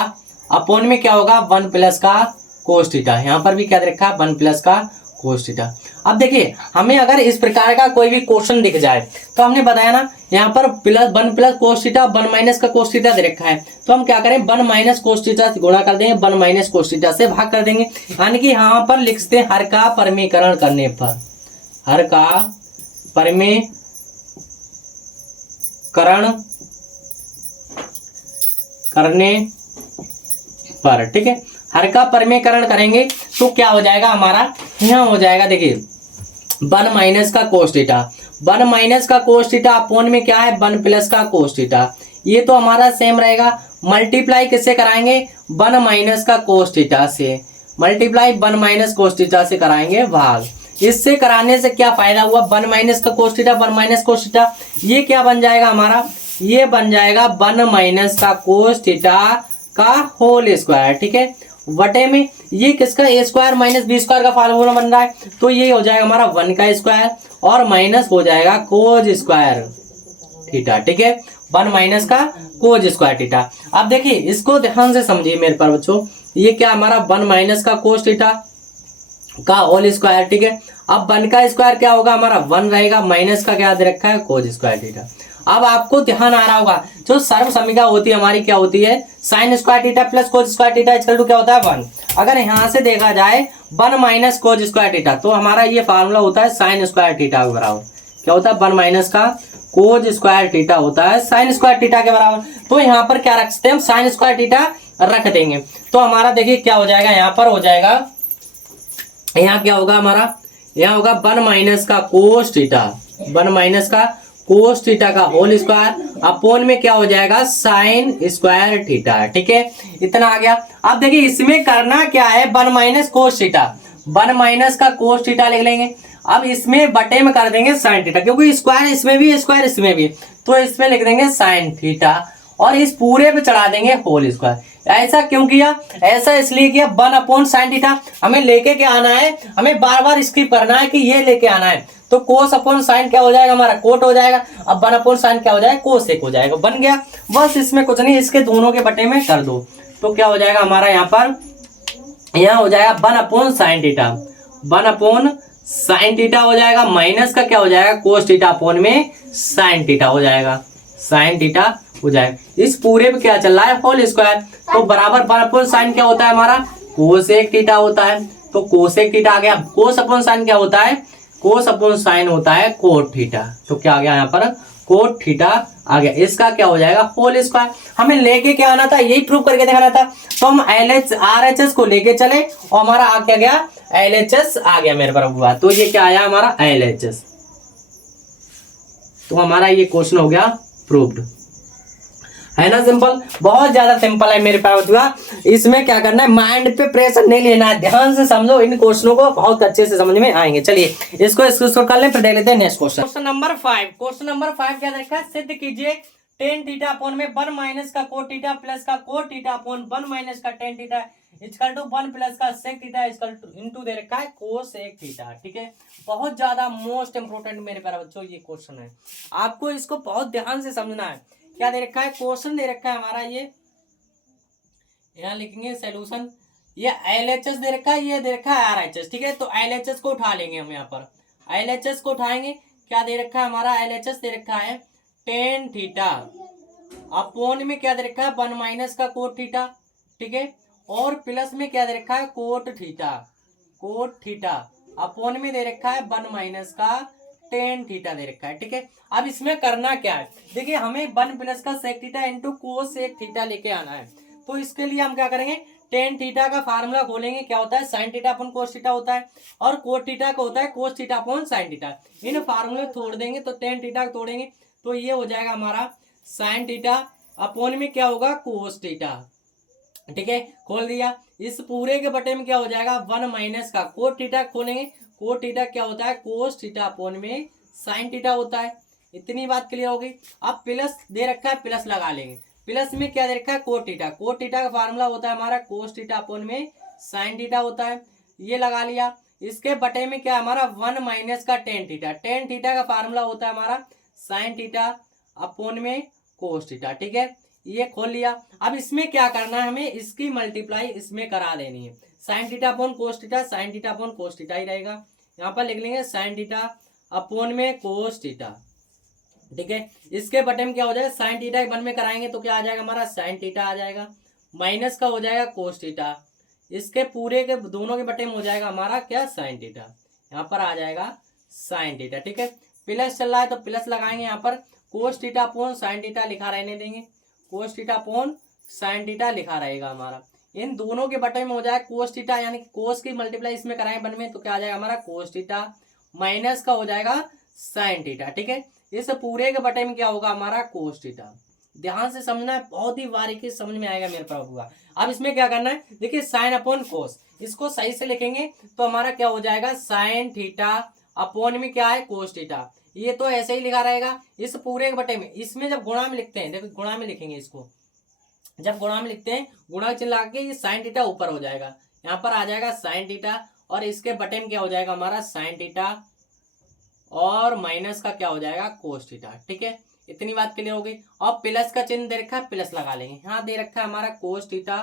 अपॉन में क्या होगा 1 प्लस का कोस थीटा। यहाँ पर भी क्या दे रखा है 1 प्लस का कोस थीटा। अब देखिए हमें अगर इस प्रकार का कोई भी क्वेश्चन दिख जाए तो हमने बताया ना यहाँ पर 1 प्लस कोस थीटा 1 माइनस का कोस थीटा दे रखा है, तो हम क्या करें 1 माइनस कोस थीटा से गुणा कर देंगे, 1 माइनस कोस थीटा से भाग कर देंगे। यानी कि यहाँ पर लिखते हैं हर का परिमीकरण करने पर, हर का परिमीकरण करने पर। ठीक है, हर का परिमीकरण करेंगे तो क्या हो जाएगा हमारा, यहाँ हो जाएगा देखिए 1 माइनस का कोस थीटा, 1 माइनस का कोस थीटा अपॉन में क्या है 1 प्लस का कोस थीटा, ये तो हमारा सेम रहेगा। मल्टीप्लाई किससे कराएंगे 1 माइनस का कोस थीटा से, मल्टीप्लाई 1 माइनस कोस थीटा से कराएंगे भाग। इससे कराने से क्या फायदा हुआ 1 माइनस का cos theta 1 minus cos theta, ये क्या बन जाएगा हमारा, ये बन जाएगा 1 माइनस का कोस थीटा का होल स्क्वायर। ठीक है, वटे में ये किसका a square minus B square का फार्मूला बन रहा है, तो ये हो जाएगा हमारा 1 का स्क्वायर और माइनस हो जाएगा कोज स्क्वायर थीटा। ठीक है, 1 माइनस का कोज स्क्वायर थीटा। अब देखिए इसको ध्यान से समझिए मेरे पर बच्चों, ये क्या हमारा 1 माइनस का कोस थीटा का होल स्क्वायर। ठीक है, अब 1 का स्क्वायर क्या होगा हमारा 1 रहेगा, माइनस का क्या दे रखा है कोज स्क्वायर थीटा। अब आपको ध्यान आ रहा होगा जो सर्व समीकरण होती है हमारी क्या होती है, sine square theta plus cos square theta equal to क्या होता है 1। अगर यहाँ से देखा जाए 1 माइनस कोज स्क्वायर थीटा, तो हमारा ये फार्मूला होता है साइन स्क्वायर थीटा के बराबर। क्या होता है 1 माइनस का कोज स्क्वायर थीटा होता है साइन स्क्वायर थीटा के बराबर। तो यहाँ पर क्या रख सकते हैं हम, साइन स्क्वायर थीटा रख देंगे। तो हमारा देखिए क्या हो जाएगा, यहाँ पर हो जाएगा, यहाँ क्या होगा हमारा, यहाँ होगा 1 माइनस का कोस थीटा 1 माइनस का कोस थीटा का होल स्क्वायर अपोन में क्या हो जाएगा साइन स्क्वायर थीटा। ठीक है, इतना आ गया। अब देखिए इसमें करना क्या है, 1 माइनस कोस थीटा, 1 माइनस का कोस थीटा लिख लेंगे। अब इसमें बटे में कर देंगे साइन थीटा, क्योंकि स्क्वायर इसमें भी स्क्वायर इसमें भी, तो इसमें लिख देंगे साइन थीटा और इस पूरे पे चढ़ा देंगे होल स्क्वायर। ऐसा क्यों किया, ऐसा इसलिए किया 1 अपॉन साइन थीटा हमें लेके क्या आना है, हमें बार बार स्किप करना है कि ये लेके आना है, तो कोस अपॉन साइन क्या हो जाएगा हमारा कोट हो जाएगा। अब 1 अपॉन साइन क्या हो जाएगा कोसेक हो जाएगा, बन गया। बस इसमें कुछ नहीं, इसके दोनों के बटे में कर दो तो क्या हो जाएगा हमारा यहाँ पर, यहाँ हो जाएगा 1 upon sine theta, 1 upon sine theta हो जाएगा, माइनस का क्या हो जाएगा कोस थीटा अपॉन में साइन थीटा हो जाएगा, साइन थीटा हो जाएगा। इस पूरे पे क्या चल रहा है होल स्क्वायर, तो बराबर 1 अपॉन साइन क्या होता है हमारा कोसेक थीटा होता है, तो कोसेक थीटा आ गया। कोस अपॉन साइन क्या होता है, कोस अपॉन साइन होता है कोट थीटा, तो क्या आ गया यहाँ पर कोट थीटा आ गया। इसका क्या हो जाएगा होल स्क्वायर। हमें लेके क्या आना था, यही प्रूव करके दिखाना था, तो हम RHS को लेके चले और हमारा आ क्या गया LHS आ गया मेरे पर हुआ, तो ये क्या आया हमारा LHS। तो हमारा ये क्वेश्चन हो गया प्रूव्ड, है ना सिंपल, बहुत ज्यादा सिंपल है मेरे पास हुआ। इसमें क्या करना है, माइंड पे प्रेशर नहीं लेना है, ध्यान से समझो, इन क्वेश्चनों को बहुत अच्छे से समझ में आएंगे। चलिए इसको स्क्रीनशॉट कर लें, फिर देख लेते हैं next question. Question number 5, question number 5 क्या देखा, सिद्ध कीजिए टेन थीटा अपॉन में 1 माइनस का कोट थीटा प्लस का कोट थीटा अपॉन 1 माइनस का tan theta equal to 1 plus का sec theta equal to into दे रखा है कोसेक थीटा। ठीक है, बहुत ज्यादा मोस्ट इंपोर्टेंट मेरे प्यारे बच्चों ये क्वेश्चन है, आपको इसको बहुत ध्यान से समझना है। क्या दे रखा है, क्वेश्चन दे रखा है हमारा, ये यहाँ लिखेंगे सोल्यूशन, ये LHS दे रखा है, ये दे रखा है RHS। ठीक है, तो LHS को उठा लेंगे हम, यहाँ पर LHS को उठाएंगे। क्या दे रखा है हमारा, LHS दे रखा है टेन थीटा अपोन में क्या दे रखा है 1 माइनस का कोट थीटा। ठीक है, और प्लस में क्या दे रखा है cot theta, cot theta upon में दे रखा है 1 माइनस का टेन थीटा दे रखा है। ठीक है, अब इसमें करना क्या है, देखिए हमें 1 प्लस का sec theta into cosec theta लेके आना है। तो इसके लिए हम क्या करेंगे, टेन थीटा का फार्मूला खोलेंगे, क्या होता है sine theta upon cos theta होता है, और कोट थीटा का होता है cos theta upon sine theta. इन फार्मूले तोड़ देंगे तो टेन थीटा तोड़ेंगे तो ये हो जाएगा हमारा साइन थीटा अपॉन में क्या होगा कोस थीटा। ठीक है, खोल दिया। इस पूरे के बटे में क्या हो जाएगा 1 माइनस का कोट थीटा खोलेंगे, कोट थीटा क्या होता है कोस थीटा अपॉन में साइन थीटा होता है। इतनी बात क्लियर हो गई। अब प्लस दे रखा है, प्लस लगा लेंगे, प्लस में क्या दे रखा है कोट थीटा, कोट थीटा का फार्मूला होता है हमारा कोस थीटा अपॉन में साइन थीटा होता है, ये लगा लिया। इसके बटे में क्या हमारा 1 माइनस का टेन थीटा, टेन थीटा का फार्मूला होता है हमारा साइन थीटा अपॉन में कोस थीटा। ठीक है, ये खोल लिया। अब इसमें क्या करना है, हमें इसकी मल्टीप्लाई इसमें करा देनी है, sine theta upon cos theta, sine theta upon cos theta ही रहेगा। यहाँ पर लिख लेंगे साइन थीटा अपॉन में कोस थीटा। ठीक है, इसके बटे में क्या हो जाएगा साइन थीटा 1 में कराएंगे तो क्या आ जाएगा हमारा साइन थीटा आ जाएगा, माइनस का हो जाएगा कोस थीटा, इसके पूरे के दोनों के बटे में हो जाएगा हमारा क्या साइन थीटा, यहाँ पर आ जाएगा साइन थीटा। ठीक है, प्लस चल रहा है तो प्लस लगाएंगे, यहाँ पर कोस थीटा अपॉन साइन थीटा लिखा रहने देंगे, कोस थीटा अपॉन साइन थीटा लिखा रहेगा हमारा। इन दोनों के बटे में हो जाएगा कोस थीटा, यानी कि कोस की मल्टीप्लाई इसमें कराएं 1 में तो क्या आ जाएगा हमारा कोस थीटा, माइनस का हो जाएगा साइन थीटा। ठीक है, इस पूरे के बटे में क्या होगा हमारा कोस थीटा। ध्यान से समझना है, बहुत ही बारीकी से समझ में आएगा मेरे पास हुआ। अब इसमें क्या करना है, देखिए साइन अपॉन कोस, इसको सही से लिखेंगे तो हमारा क्या हो जाएगा साइन थीटा अपॉन में क्या है कोस थीटा, ये तो ऐसे ही लिखा रहेगा। इस पूरे के बटे में इसमें जब गुणा में लिखते हैं, देखो गुणा में लिखेंगे इसको, जब गुणा में लिखते हैं गुणा का चिन्ह लगा के ये साइन थीटा ऊपर हो जाएगा, यहाँ पर आ जाएगा साइन थीटा, और इसके बटे में क्या हो जाएगा हमारा साइन थीटा, और माइनस का क्या हो जाएगा कोस थीटा। ठीक है, इतनी बात क्लियर हो गई। और प्लस का चिन्ह दे रखा है, प्लस लगा लेंगे, यहाँ दे रखा है हमारा कोस थीटा,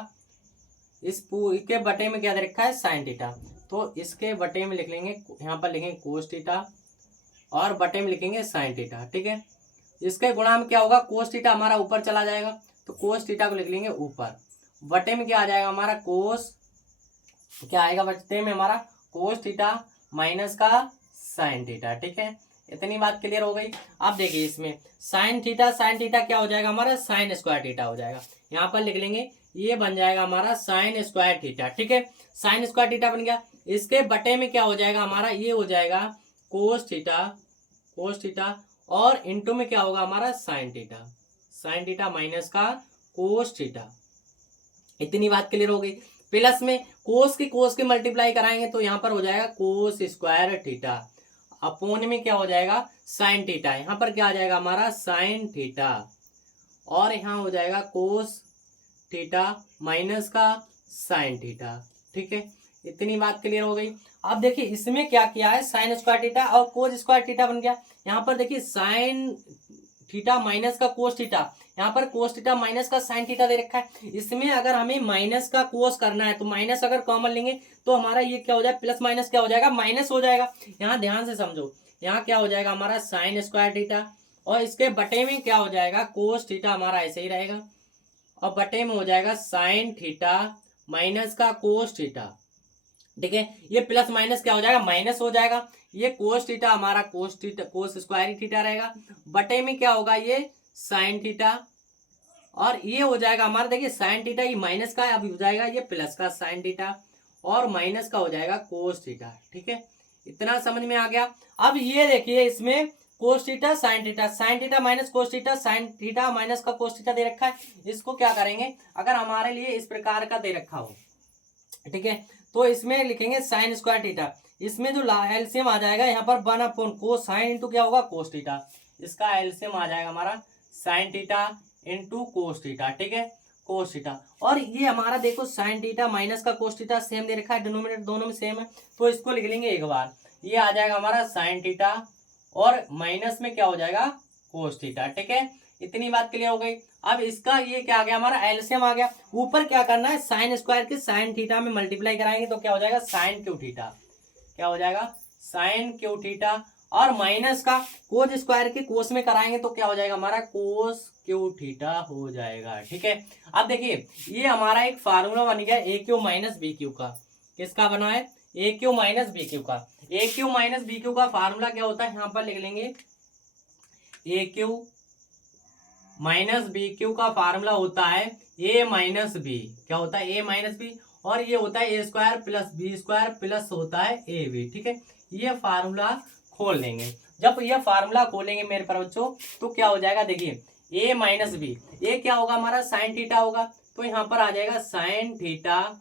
इस के बटे में क्या दे रखा है साइन थीटा, तो इसके बटे में लिख लेंगे, यहाँ पर लिखेंगे कोस थीटा और बटे में लिखेंगे साइन थीटा। ठीक है, इसके गुणा में क्या होगा कोस थीटा हमारा ऊपर चला जाएगा, तो कोस थीटा को लिख लेंगे ऊपर, बटे में क्या आ जाएगा हमारा कोस, क्या आएगा बटे में हमारा कोस थीटा माइनस का साइन थीटा। ठीक है, इतनी बात क्लियर हो गई। अब देखिए इसमें साइन थीटा क्या हो जाएगा हमारा साइन स्क्वायर थीटा हो जाएगा, यहाँ पर लिख लेंगे ये बन जाएगा हमारा साइन स्क्वायर थीटा। ठीक है, साइन स्क्वायर थीटा बन गया। इसके बटे में क्या हो जाएगा हमारा, ये हो जाएगा कोस थीटा कोस थीटा और इनटू में क्या होगा हमारा साइन थीटा माइनस का कोस थीटा। इतनी बात क्लियर हो गई। प्लस में कोस की मल्टीप्लाई कराएंगे तो यहाँ पर हो जाएगा कोस स्क्वायर थीटा अपोन में क्या हो जाएगा साइन थीटा। यहाँ पर क्या आ जाएगा हमारा साइन थीटा और यहाँ हो जाएगा कोस थीटा माइनस का साइन थीटा। ठीक है, इतनी बात क्लियर हो गई। अब देखिए इसमें क्या किया है, साइन स्क्वायर थीटा और कोस स्क्वायर थीटा बन गया। यहाँ पर देखिए साइन थीटा माइनस का कोस थीटा, यहाँ पर कोस थीटा माइनस का साइन थीटा दे रखा है। इसमें अगर हमें माइनस का कोस करना है तो माइनस अगर कॉमन लेंगे तो हमारा ये क्या हो जाएगा, प्लस माइनस क्या हो जाएगा, माइनस हो जाएगा। यहाँ ध्यान से समझो, यहाँ क्या हो जाएगा हमारा साइन स्क्वायर थीटा और इसके बटे में क्या हो जाएगा कोस थीटा, हमारा ऐसे ही रहेगा और बटे में हो जाएगा साइन थीटा माइनस का कोस थीटा। ठीक है, ये प्लस माइनस क्या हो जाएगा, माइनस हो जाएगा। ये कोस थीटा हमारा कोस स्क्वायर थीटा रहेगा, बटे में क्या होगा ये साइन थीटा और ये हो जाएगा हमारा, देखिए साइन थीटा ये माइनस का है, अब हो जाएगा ये प्लस का साइन थीटा और माइनस का हो जाएगा कोस थीटा। ठीक है, इतना समझ में आ गया। अब ये देखिए इसमें कोस theta sine theta minus cos theta, sine theta minus का कोस थीटा दे रखा है। इसको क्या करेंगे, अगर हमारे लिए इस प्रकार का दे रखा हो, ठीक है, तो इसमें लिखेंगे साइन स्क्वायर थीटा। इसमें जो एलसीएम आ जाएगा यहाँ पर 1 कोस साइन इंटू क्या होगा कोस थीटा, इसका एलसीएम आ जाएगा हमारा sign theta into cos theta. ठीक है, कोस थीटा और ये हमारा देखो साइन थीटा माइनस का कोस थीटा सेम दे रखा है, डिनोमिनेटर दोनों में सेम है, तो इसको लिख लेंगे एक बार। ये आ जाएगा हमारा साइन थीटा और माइनस में क्या हो जाएगा कोस थीटा। ठीक है, इतनी बात क्लियर हो गई। अब इसका ये क्या आ गया हमारा एलसीएम आ गया। ऊपर क्या करना है, साइन स्क्वायर के साइन थीटा में मल्टीप्लाई कराएंगे तो क्या हो जाएगा साइन क्यू थीटा, क्या हो जाएगा साइन क्यू थीटा और माइनस का कोस स्क्वायर के कोस में कराएंगे तो क्या हो जाएगा हमारा कोस क्यू थीटा हो जाएगा। ठीक है, अब देखिए ये हमारा एक फार्मूला बन गया ए क्यू माइनस बी क्यू का। किसका बना है, ए क्यू माइनस बी क्यू का। ए क्यू माइनस बी क्यू का फार्मूला क्या होता है, यहाँ पर लिख लेंगे ए क्यू माइनस बी क्यू का फार्मूला होता है ए माइनस बी, क्या होता है ए माइनस बी और ये होता है a square plus b square plus होता है ए बी। ठीक है, ये फार्मूला खोल लेंगे। जब ये फार्मूला खोलेंगे मेरे पर बच्चों तो क्या हो जाएगा, देखिए ए माइनस बी, ए क्या होगा हमारा साइन थीटा होगा, तो यहाँ पर आ जाएगा साइन थीटा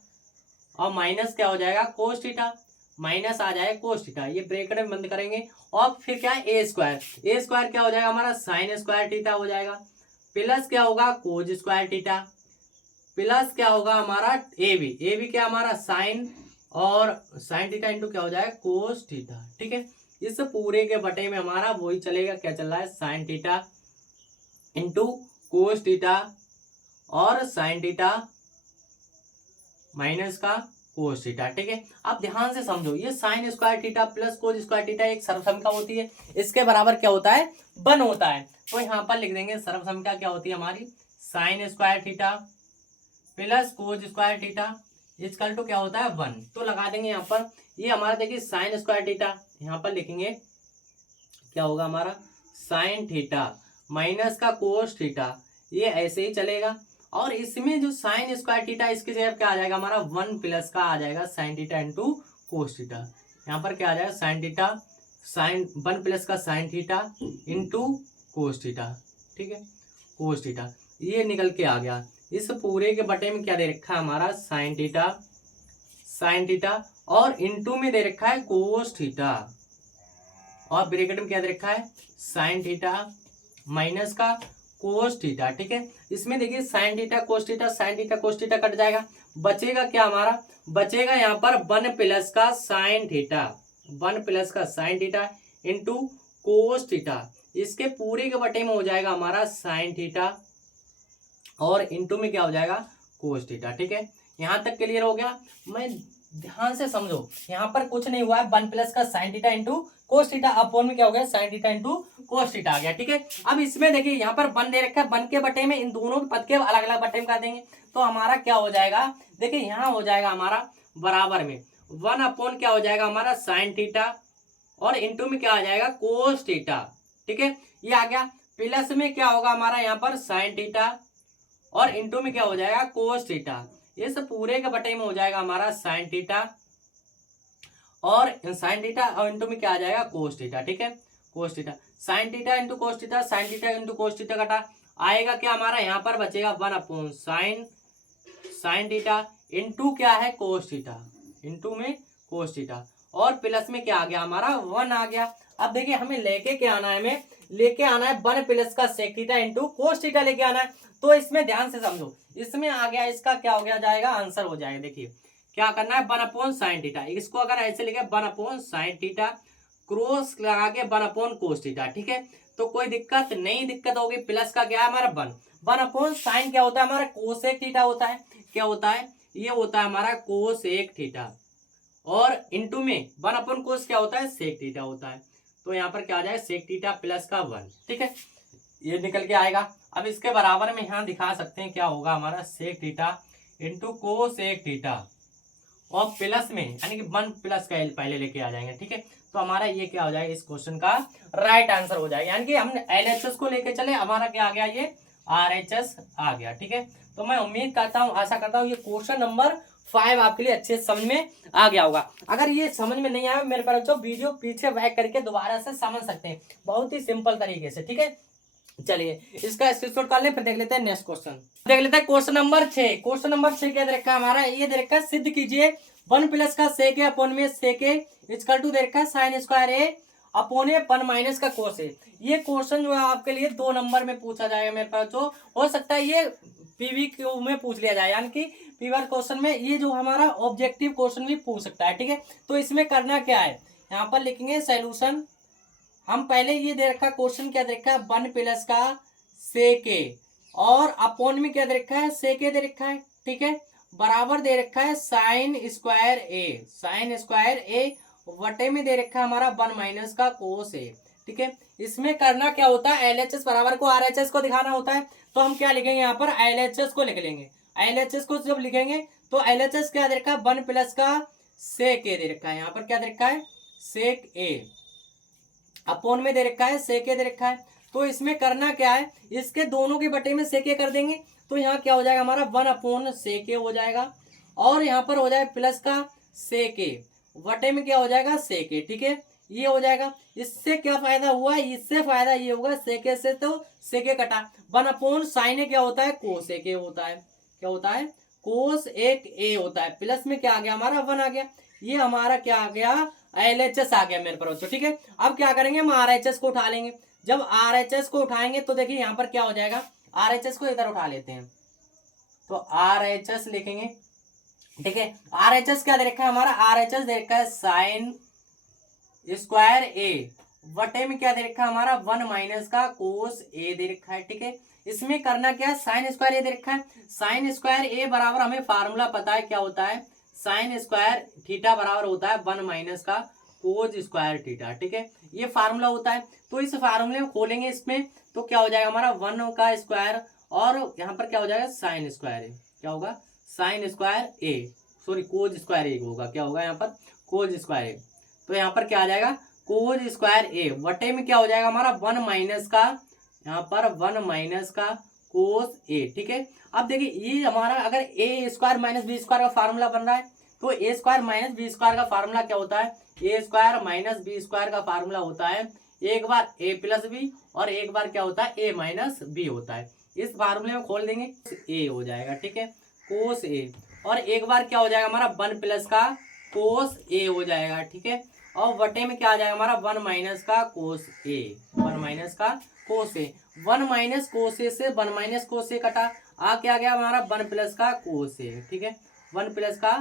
और माइनस क्या हो जाएगा कोस थीटा, माइनस आ जाएगा कोस थीटा, ये ब्रैकेट में बंद करेंगे और फिर क्या है ए स्क्वायर क्या हो जाएगा हमारा साइन स्क्वायर थीटा हो जाएगा, प्लस क्या होगा कोस स्क्वायर थीटा, प्लस क्या होगा हमारा ए बी क्या हमारा साइन और साइन थीटा इंटू क्या हो जाएगा कोस थीटा। ठीक है, इस पूरे के बटे में हमारा वही चलेगा, क्या चल रहा है sine theta into cos theta और साइन थीटा माइनस का कोस थीटा। ठीक है, अब ध्यान से समझो, ये sign square theta plus cos square theta एक सर्वसमिका होती है, इसके बराबर क्या होता है 1 होता है, तो यहाँ पर लिख देंगे सर्वसमिका क्या होती है हमारी sine square theta plus cos square theta equal to क्या होता है 1। तो लगा देंगे यहाँ पर, ये हमारा देखिए साइन स्क्वायर थीटा, यहाँ पर लिखेंगे क्या होगा हमारा साइन थीटा माइनस का कोस थीटा, ये ऐसे ही चलेगा और इसमें जो साइन स्क्वायर थीटा इसकी जगह क्या आ जाएगा हमारा 1 प्लस का आ जाएगा sign theta into cos theta. यहाँ पर क्या आ जाएगा साइन थीटा साइन 1 प्लस का sine theta into cos theta. ठीक है, कोस थीटा ये निकल के आ गया। इस पूरे के बटे में क्या दे रखा है हमारा साइन थीटा और इंटू में दे रखा है कोस थीटा और ब्रैकेट में क्या दे रखा है साइन थीटा माइनस का कोस थीटा। ठीक है, इसमें देखिए sine theta cos theta cut जाएगा, बचेगा क्या हमारा, बचेगा यहाँ पर 1 प्लस का sine theta into cos theta, इसके पूरे के बटे में हो जाएगा हमारा साइन थीटा और इंटू में क्या हो जाएगा कोस थीटा। ठीक है, यहाँ तक क्लियर हो गया। मैं ध्यान से समझो, यहाँ पर कुछ नहीं हुआ है, 1 प्लस का sine theta into cos theta upon में क्या हो गया sine theta into cos theta आ गया। ठीक है, अब इसमें देखिए यहाँ पर 1 दे रखा है, 1 के बटे में इन दोनों पद के अलग अलग बटे में कर देंगे तो हमारा क्या हो जाएगा, देखिए यहाँ हो जाएगा हमारा बराबर में 1 अपॉन क्या हो जाएगा हमारा साइन थीटा और इंटू में क्या आ जाएगा कोस थीटा। ठीक है, ये आ गया, प्लस में क्या होगा हमारा यहाँ पर साइन थीटा और इंटू में क्या हो जाएगा कोस थीटा, इस पूरे के बटे में हो जाएगा हमारा साइन थीटा और इंटू में क्या आ जाएगा कोस थीटा। ठीक है, cos theta, sine theta into cos theta, sine theta into cos theta कटा, आएगा क्या हमारा यहाँ पर बचेगा 1 साइन थीटा इंटू क्या है कोस थीटा, इंटू में कोस थीटा, और प्लस में क्या आ गया हमारा 1 आ गया। अब देखिए हमें लेके क्या आना है, हमें लेके आना है 1 प्लस का sec theta into cos theta लेके आना है। तो इसमें ध्यान से समझो, इसमें आ गया, इसका क्या हो गया जाएगा, आंसर हो जाएगा। देखिए क्या करना है 1 साइन थीटा, इसको अगर ऐसे लिखे 1 साइन थीटा क्रॉस लगा के 1 कोस थीटा, ठीक है। तो कोई दिक्कत नहीं, दिक्कत होगी, प्लस का क्या है हमारा 1 साइन क्या होता है हमारा कोसेक थीटा होता है, क्या होता है ये होता है हमारा कोसेक थीटा, और इंटू में 1/कोस क्या होता है सेक थीटा होता है। तो यहाँ पर क्या आ जाएगा सेक थीटा प्लस का 1, ठीक है, ये निकल के आएगा। अब इसके बराबर में यहाँ दिखा सकते हैं क्या होगा हमारा sec theta into cosec theta, और प्लस में यानी कि 1 प्लस का पहले लेके आ जाएंगे, ठीक है। तो हमारा ये क्या हो जाएगा, इस क्वेश्चन का राइट आंसर हो जाएगा, यानी कि हमने LHS को लेके चले, हमारा क्या आ गया, ये RHS आ गया, ठीक है। तो मैं उम्मीद करता हूँ, आशा करता हूँ ये क्वेश्चन नंबर 5 आपके लिए अच्छे समझ में आ गया होगा। अगर ये समझ में नहीं आया मेरे पास तो वीडियो पीछे बैक करके दोबारा से समझ सकते हैं, बहुत ही सिंपल तरीके से, ठीक है। चलिए इसका स्क्रीनशॉट कर ले, फिर देख लेते हैं नेक्स्ट क्वेश्चन। देख लेते हैं क्वेश्चन नंबर 6। क्वेश्चन नंबर 6 क्या दे रखा है हमारा, ये दे रखा है सिद्ध कीजिए 1 प्लस का सेक अपॉन में सेक इक्वल टू दे रखा है साइन स्क्वायर ए अपॉन 1 माइनस का कोस ए। ये क्वेश्चन जो है आपके लिए 2 नंबर में पूछा जाएगा मेरे पास, जो हो सकता है ये PVQ में पूछ लिया जाए, यानी कि पीवर क्वेश्चन में ये जो हमारा ऑब्जेक्टिव क्वेश्चन भी पूछ सकता है, ठीक है। तो इसमें करना क्या है, यहाँ पर लिखेंगे सोल्यूशन। हम पहले ये दे रखा क्वेश्चन क्या दे रखा है 1 प्लस का सेक ए, और अपॉन में क्या दे रखा है सेक ए दे रखा है, ठीक है, बराबर दे रखा है साइन स्क्वायर ए वटे में दे रखा है हमारा 1 माइनस का कोस ए, ठीक है। इसमें करना क्या होता है LHS बराबर को RHS को दिखाना होता है, तो हम क्या लिखेंगे यहाँ पर LHS को लिख लेंगे। LHS को जब लिखेंगे तो LHS क्या दे रखा है 1 प्लस का सेक ए दे रखा है, यहाँ पर क्या दे रखा है सेक ए, अपॉन में दे रखा है सेक ए दे रखा है। तो इसमें करना क्या है, इसके दोनों के बटे में सेक ए कर देंगे, तो यहाँ क्या हो जाएगा हमारा 1 सेक ए हो जाएगा, और यहाँ पर हो जाएगा प्लस का सेक ए वटे में क्या हो जाएगा सेक ए, ठीक है, ये हो जाएगा। इससे क्या फायदा हुआ, इससे फायदा ये होगा सेक ए से तो सेक ए कटा, 1 साइन ए क्या होता है कोस ए होता है, क्या होता है कोस ए होता है, प्लस में क्या आ गया हमारा 1 आ गया, ये हमारा क्या आ गया LHS आ गया मेरे पास, तो ठीक है। अब क्या करेंगे हम RHS को उठा लेंगे। जब RHS को उठाएंगे तो देखिए यहाँ पर क्या हो जाएगा, RHS को इधर उठा लेते हैं, तो RHS लिखेंगे, ठीक है। RHS क्या दे रखा है हमारा, RHS दे रखा है साइन स्क्वायर ए वटे में क्या दे रखा है हमारा 1 माइनस का कोस ए दे रखा है, ठीक है। इसमें करना क्या है साइन स्क्वायर ए दे रखा है, साइन स्क्वायर ए बराबर हमें फार्मूला पता है क्या होता है, साइन स्क्वायर थीटा बराबर होता है 1 माइनस का कोज स्क्वायर थीटा, ठीक है, ये फार्मूला होता है। तो इस फार्मूले में खोलेंगे इसमें, तो क्या हो जाएगा हमारा 1 का स्क्वायर, और यहाँ पर क्या हो जाएगा साइन स्क्वायर ए, क्या होगा साइन स्क्वायर ए, सॉरी कोज स्क्वायर ए होगा, क्या होगा यहाँ पर कोज स्क्वायर ए। तो यहाँ पर क्या आ जाएगा कोज स्क्वायर ए वटे में क्या हो जाएगा हमारा 1 माइनस का, यहाँ पर 1 माइनस का कोस ए, ठीक है। अब देखिए ये हमारा अगर ए स्क्वायर माइनस बी स्क्वायर का फार्मूला बन रहा है, तो ए स्क्वायर माइनस बी स्क्वायर का फार्मूला क्या होता है, a square minus B square का फार्मूला होता है एक बार ए प्लस बी, और एक बार क्या होता है ए माइनस बी होता है। इस फार्मूले में खोल देंगे ए हो जाएगा, ठीक है, कोस ए, और एक बार क्या हो जाएगा हमारा 1 प्लस का कोस ए हो जाएगा, ठीक है, और वटे में क्या आ जाएगा हमारा 1 माइनस का कोस ए, 1 माइनस का कोस ए, 1 माइनस कोस ए से 1 माइनस कोस ए कटा, आ क्या आ गया हमारा 1 प्लस का कोस ए, ठीक है, 1 प्लस का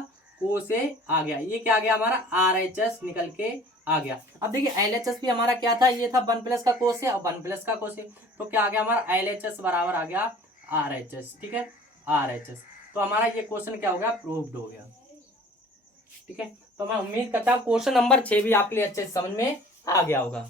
कोस ए आ गया, ये क्या आ गया हमारा RHS निकल के आ गया। अब देखिए LHS भी हमारा क्या था, ये था 1 प्लस का कोस ए और 1 प्लस का कोस ए, तो क्या आ गया हमारा LHS बराबर आ गया RHS, ठीक है, RHS। तो हमारा ये क्वेश्चन क्या हो गया प्रूव्ड हो गया, ठीक है। तो मैं उम्मीद करता हूँ क्वेश्चन नंबर 6 भी आपके लिए अच्छे से समझ में आ गया होगा।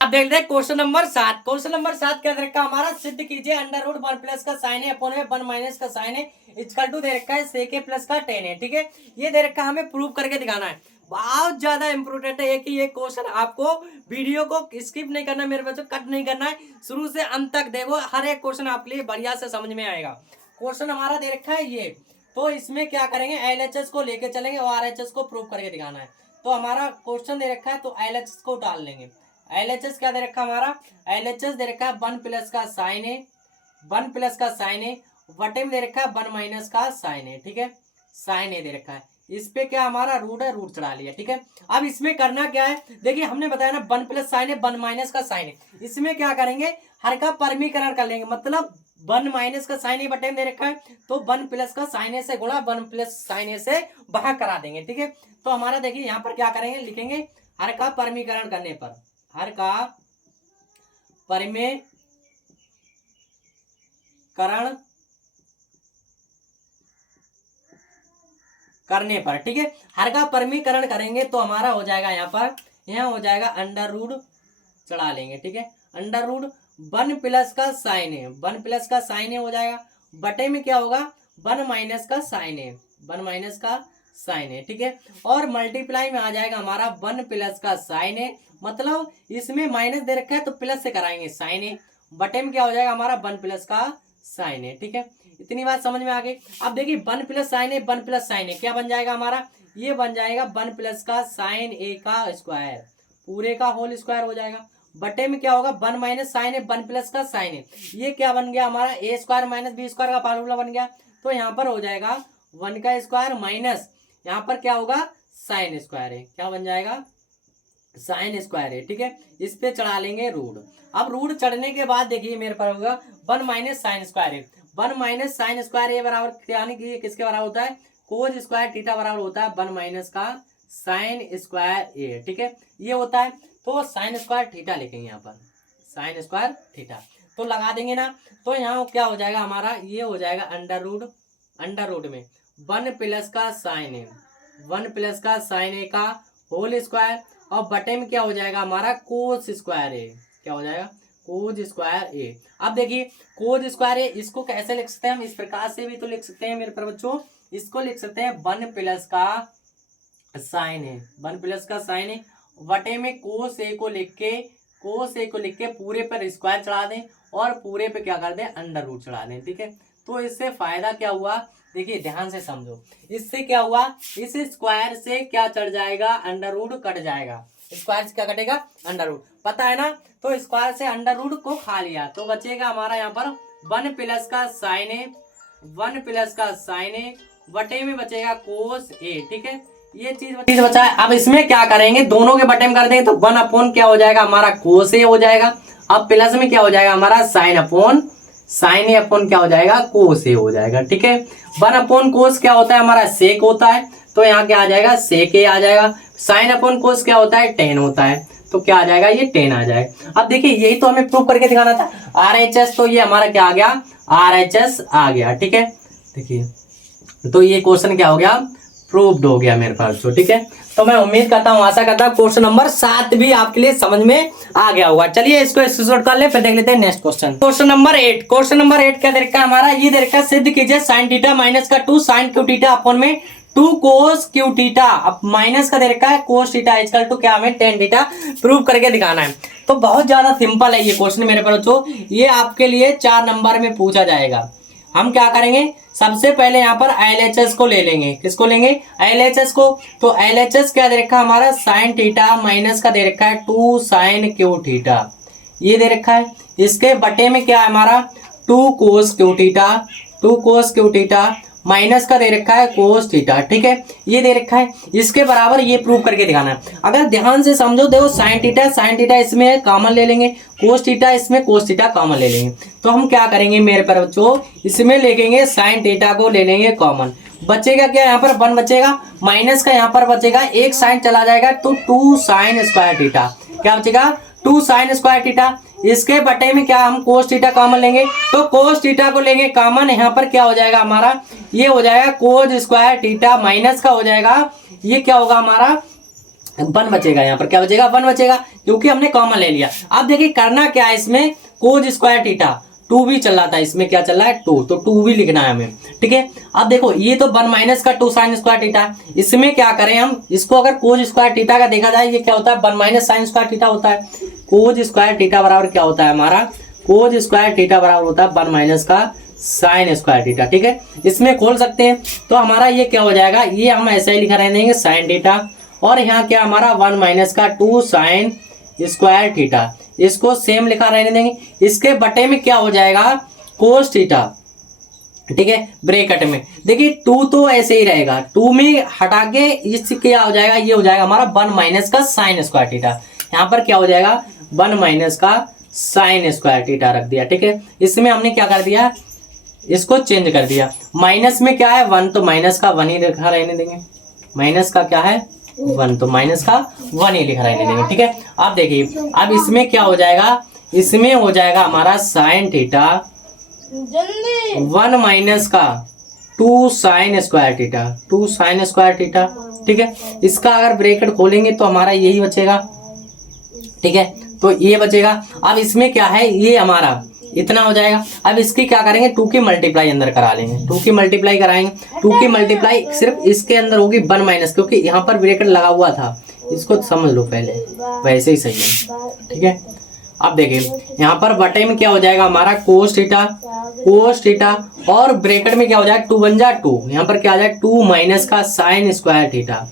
अब देखते हैं क्वेश्चन नंबर 7। क्वेश्चन नंबर 7 क्या दे रखा है हमारा, सिद्ध कीजिए अंडर रूट 1 प्लस का साइन ए अपॉन में 1 माइनस का साइन ए इक्वल टू दे रखा है सेक ए प्लस का टेन ए, ठीक है। ये दे रखा है हमें प्रूव करके दिखाना है, बहुत ज्यादा इंपोर्टेंट है कि ये क्वेश्चन आपको वीडियो को स्किप नहीं करना, मेरे बच्चों कट नहीं करना है, शुरू से अंत तक देखो, हर एक क्वेश्चन आपके लिए बढ़िया से समझ में आएगा। क्वेश्चन हमारा दे रखा है ये, तो इसमें क्या करेंगे LHS को लेके चलेंगे और RHS को प्रूव करके दिखाना है। तो हमारा क्वेश्चन दे रखा है तो LHS को डाल लेंगे, LHS क्या दे रखा हमारा, LHS दे रखा है 1 प्लस का साइन ए, 1 प्लस का साइन ए, वटे में दे रखा है 1 माइनस का साइन ए, ठीक है, साइन ए दे रखा है। इस पे क्या हमारा रूट है, रूट चढ़ा लिया, ठीक है। अब इसमें करना क्या है, देखिए हमने बताया ना 1 प्लस साइन है 1 माइनस का साइन है, इसमें क्या करेंगे, हर का परमीकरण कर लेंगे, मतलब 1 माइनस का साइन ए बटे में दे रखा है तो 1 प्लस का साइन ए से गुणा 1 प्लस साइन ए से भाग करा देंगे, ठीक है। तो हमारा देखिए यहाँ पर क्या करेंगे, लिखेंगे हर का परमीकरण करने पर, हर का परमीकरण करने पर, ठीक है, हर का परमीकरण करेंगे तो हमारा हो जाएगा यहाँ पर, यहाँ हो जाएगा अंडर रूट चढ़ा लेंगे, ठीक है, अंडर रूट 1 प्लस का साइन है, 1 प्लस का साइन है हो जाएगा, बटे में क्या होगा 1 माइनस का साइन है, 1 माइनस का साइन है, ठीक है, और मल्टीप्लाई में आ जाएगा हमारा 1 प्लस का साइन है, मतलब इसमें माइनस दे रखा है तो प्लस से कराएंगे साइन है, बटे में क्या हो जाएगा हमारा 1 प्लस का साइन है, ठीक है। इतनी बात समझ में आ गई। अब देखिए 1 प्लस साइन है 1 प्लस साइन है क्या बन जाएगा हमारा, ये बन जाएगा 1 प्लस का साइन ए का स्क्वायर, पूरे का होल स्क्वायर हो जाएगा, बटे में क्या होगा 1 माइनस साइन है 1 प्लस का साइन है, ये क्या बन गया हमारा ए स्क्वायर माइनस बी स्क्वायर का फार्मूला बन गया। तो यहाँ पर हो जाएगा 1 का स्क्वायर माइनस यहाँ पर क्या होगा साइन स्क्वायर है, क्या बन जाएगा साइन स्क्वायर है, ठीक है। इस पे चढ़ा लेंगे रूट। अब रूट चढ़ने के बाद देखिए मेरे पास होगा 1 माइनस साइन स्क्वायर है, 1 माइनस साइन स्क्वायर ए बराबर यानी कि किसके बराबर होता है, कोज स्क्वायर थीटा बराबर होता है 1 माइनस का साइन स्क्वायर ए, ठीक है, ये होता है। तो साइन स्क्वायर थीटा लिखेंगे यहाँ पर, साइन स्क्वायर थीटा तो लगा देंगे ना, तो यहाँ क्या हो जाएगा हमारा, ये हो जाएगा अंडर रूट में 1 प्लस का साइन ए, 1 प्लस का साइन ए का होल स्क्वायर, और बटे में क्या हो जाएगा हमारा कोस स्क्वायर ए, क्या हो जाएगा कोज स्क्वायर ए। अब देखिए कोज स्क्वायर ए इसको कैसे लिख सकते हैं हम, इस प्रकार से भी तो लिख सकते हैं मेरे पर बच्चों, इसको लिख सकते हैं 1 प्लस का साइन है, 1 प्लस का साइन है, वटे में कोस ए को लिख के पूरे पर स्क्वायर चढ़ा दें और पूरे पे क्या कर दें अंडर रूट चढ़ा दें, ठीक है। तो इससे फायदा क्या हुआ, देखिए ध्यान से समझो, इससे क्या हुआ, इस स्क्वायर से क्या चढ़ जाएगा अंडर रूट कट जाएगा, स्क्वायर से क्या कटेगा अंडर रूट, पता है ना। तो स्क्वायर से अंडर रूट को खा लिया तो बचेगा हमारा यहाँ पर 1 प्लस का साइन ए, 1 प्लस का साइन ए, बटे में बचेगा कोस ए, ठीक है, ये चीज बचा है। अब इसमें क्या करेंगे, दोनों के बटे में कर देंगे तो 1 अपॉन क्या हो जाएगा हमारा कोस ए हो जाएगा, अब प्लस में क्या हो जाएगा हमारा साइन ए अपॉन क्या हो जाएगा कोस ए हो जाएगा, ठीक है। 1 अपॉन कोस क्या होता है हमारा सेक होता है, तो यहाँ क्या आ जाएगा सेक ए आ जाएगा, साइन अपॉन कोस क्या होता है टेन होता है, तो क्या आ जाएगा ये 10 आ जाएगा। अब देखिए यही तो हमें प्रूव करके दिखाना था, RHS, तो ये हमारा क्या आ गया RHS आ गया, ठीक है। देखिए तो ये क्वेश्चन क्या हो गया प्रूव्ड हो गया मेरे पास, तो ठीक है। तो मैं उम्मीद करता हूँ, आशा करता हूँ क्वेश्चन नंबर 7 भी आपके लिए समझ में आ गया होगा। चलिए इसको स्क्रीनशॉट कर ले, फिर देख लेते हैं next question. Question number 8, question number 8 क्या दे रखा है हमारा, ये दे रखा है सिद्ध कीजिए साइन थीटा माइनस का 2 साइन क्यू थीटा अपॉन में 2 कोस क्यू थीटा, अब माइनस का दे रखा है कोस थीटा इक्वल टू क्या हमें टेन थीटा प्रूव करके दिखाना है। तो बहुत ज्यादा सिंपल है ये क्वेश्चन मेरे बच्चों, ये आपके लिए 4 नंबर में पूछा जाएगा। हम क्या करेंगे, सबसे पहले यहाँ पर LHS को ले लेंगे, किसको लेंगे LHS को, तो LHS क्या दे रखा है हमारा साइन थीटा माइनस का दे रखा है 2 साइन क्यू थीटा, ये दे रखा है, इसके बटे में क्या है हमारा 2 कोस क्यू थीटा, 2 कोस क्यू थीटा माइनस का दे रखा है कोस थीटा, ठीक है, ये दे रखा है, इसके बराबर ये प्रूव करके दिखाना है। अगर ध्यान से समझो, देखो साइन थीटा इसमें कॉमन ले लेंगे, कोस थीटा इसमें कोस थीटा कॉमन ले लेंगे, तो हम क्या करेंगे मेरे पर बच्चों, इसमें लेंगे साइन थीटा को ले लेंगे कॉमन, बचेगा क्या यहाँ पर 1 बचेगा, माइनस का यहाँ पर बचेगा एक साइन चला जाएगा तो 2 साइन स्क्वायर थीटा, क्या बचेगा 2 साइन स्क्वायर थीटा, इसके बटे में क्या हम कोस थीटा कॉमन लेंगे, तो कोस थीटा को लेंगे कॉमन, यहाँ पर क्या हो जाएगा हमारा, ये हो जाएगा कोस स्क्वायर थीटा माइनस का हो जाएगा, ये क्या होगा हमारा 1 बचेगा, यहाँ पर क्या बचेगा 1 बचेगा, क्योंकि हमने कॉमन ले लिया। अब देखिए करना क्या है, इसमें कोस स्क्वायर थीटा 2 भी चल रहा था, इसमें क्या चल रहा है 2, तो 2 भी लिखना है हमें, ठीक है। अब देखो ये तो 1 माइनस का 2 साइन स्क्वायर थीटा, इसमें क्या करें हम, इसको अगर कोस स्क्वायर थीटा का देखा जाए, ये क्या होता है 1 माइनस साइन स्क्वायर थीटा होता है, कोस स्क्वायर थीटा बराबर क्या होता है हमारा, कोस स्क्वायर थीटा बराबर होता है 1 माइनस का साइन स्क्वायर थीटा, ठीक है, इसमें खोल सकते हैं। तो हमारा ये क्या हो जाएगा, ये हम ऐसा ही लिखा रहने देंगे साइन थीटा, और यहाँ क्या हमारा 1 माइनस का 2 साइन स्क्वायर थीटा, इसको सेम लिखा रहने देंगे। इसके बटे में क्या हो जाएगा, कोस थीटा, ठीक है, ब्रैकेट में। देखिए 2 तो ऐसे ही रहेगा, 2 में हटा के इससे क्या हो जाएगा, ये हो जाएगा हमारा 1 माइनस का साइन स्क्वायर थीटा। यहाँ पर क्या हो जाएगा, 1 माइनस का साइन स्क्वायर थीटा रख दिया, ठीक है। इसमें हमने क्या कर दिया, इसको चेंज कर दिया। माइनस में क्या है 1, तो माइनस का 1 ही लिखा रहने देंगे। माइनस का क्या है 1, तो माइनस का 1 ही लिखा रहने देंगे, ठीक है। अब देखिए अब इसमें क्या हो जाएगा, इसमें हो जाएगा हमारा साइन थीटा 1 माइनस का 2 sign square theta, 2 sign square theta, ठीक है। इसका अगर ब्रैकेट खोलेंगे तो हमारा यही बचेगा, ठीक है, तो ये बचेगा। अब इसमें क्या है, ये हमारा इतना हो जाएगा। अब इसकी क्या करेंगे, 2 की मल्टीप्लाई अंदर करा लेंगे, 2 की मल्टीप्लाई कराएंगे। 2 की मल्टीप्लाई सिर्फ इसके अंदर होगी 1 माइनस, क्योंकि यहाँ पर ब्रैकेट लगा हुआ था, इसको समझ लो पहले, वैसे ही सही है, ठीक है। अब देखिए यहाँ पर बटे में क्या हो जाएगा हमारा कोस थीटा, कोस थीटा, और ब्रैकेट में क्या हो जाएगा 2 1 जा 2, यहाँ पर क्या आ जाएगा 2 माइनस का sign square theta,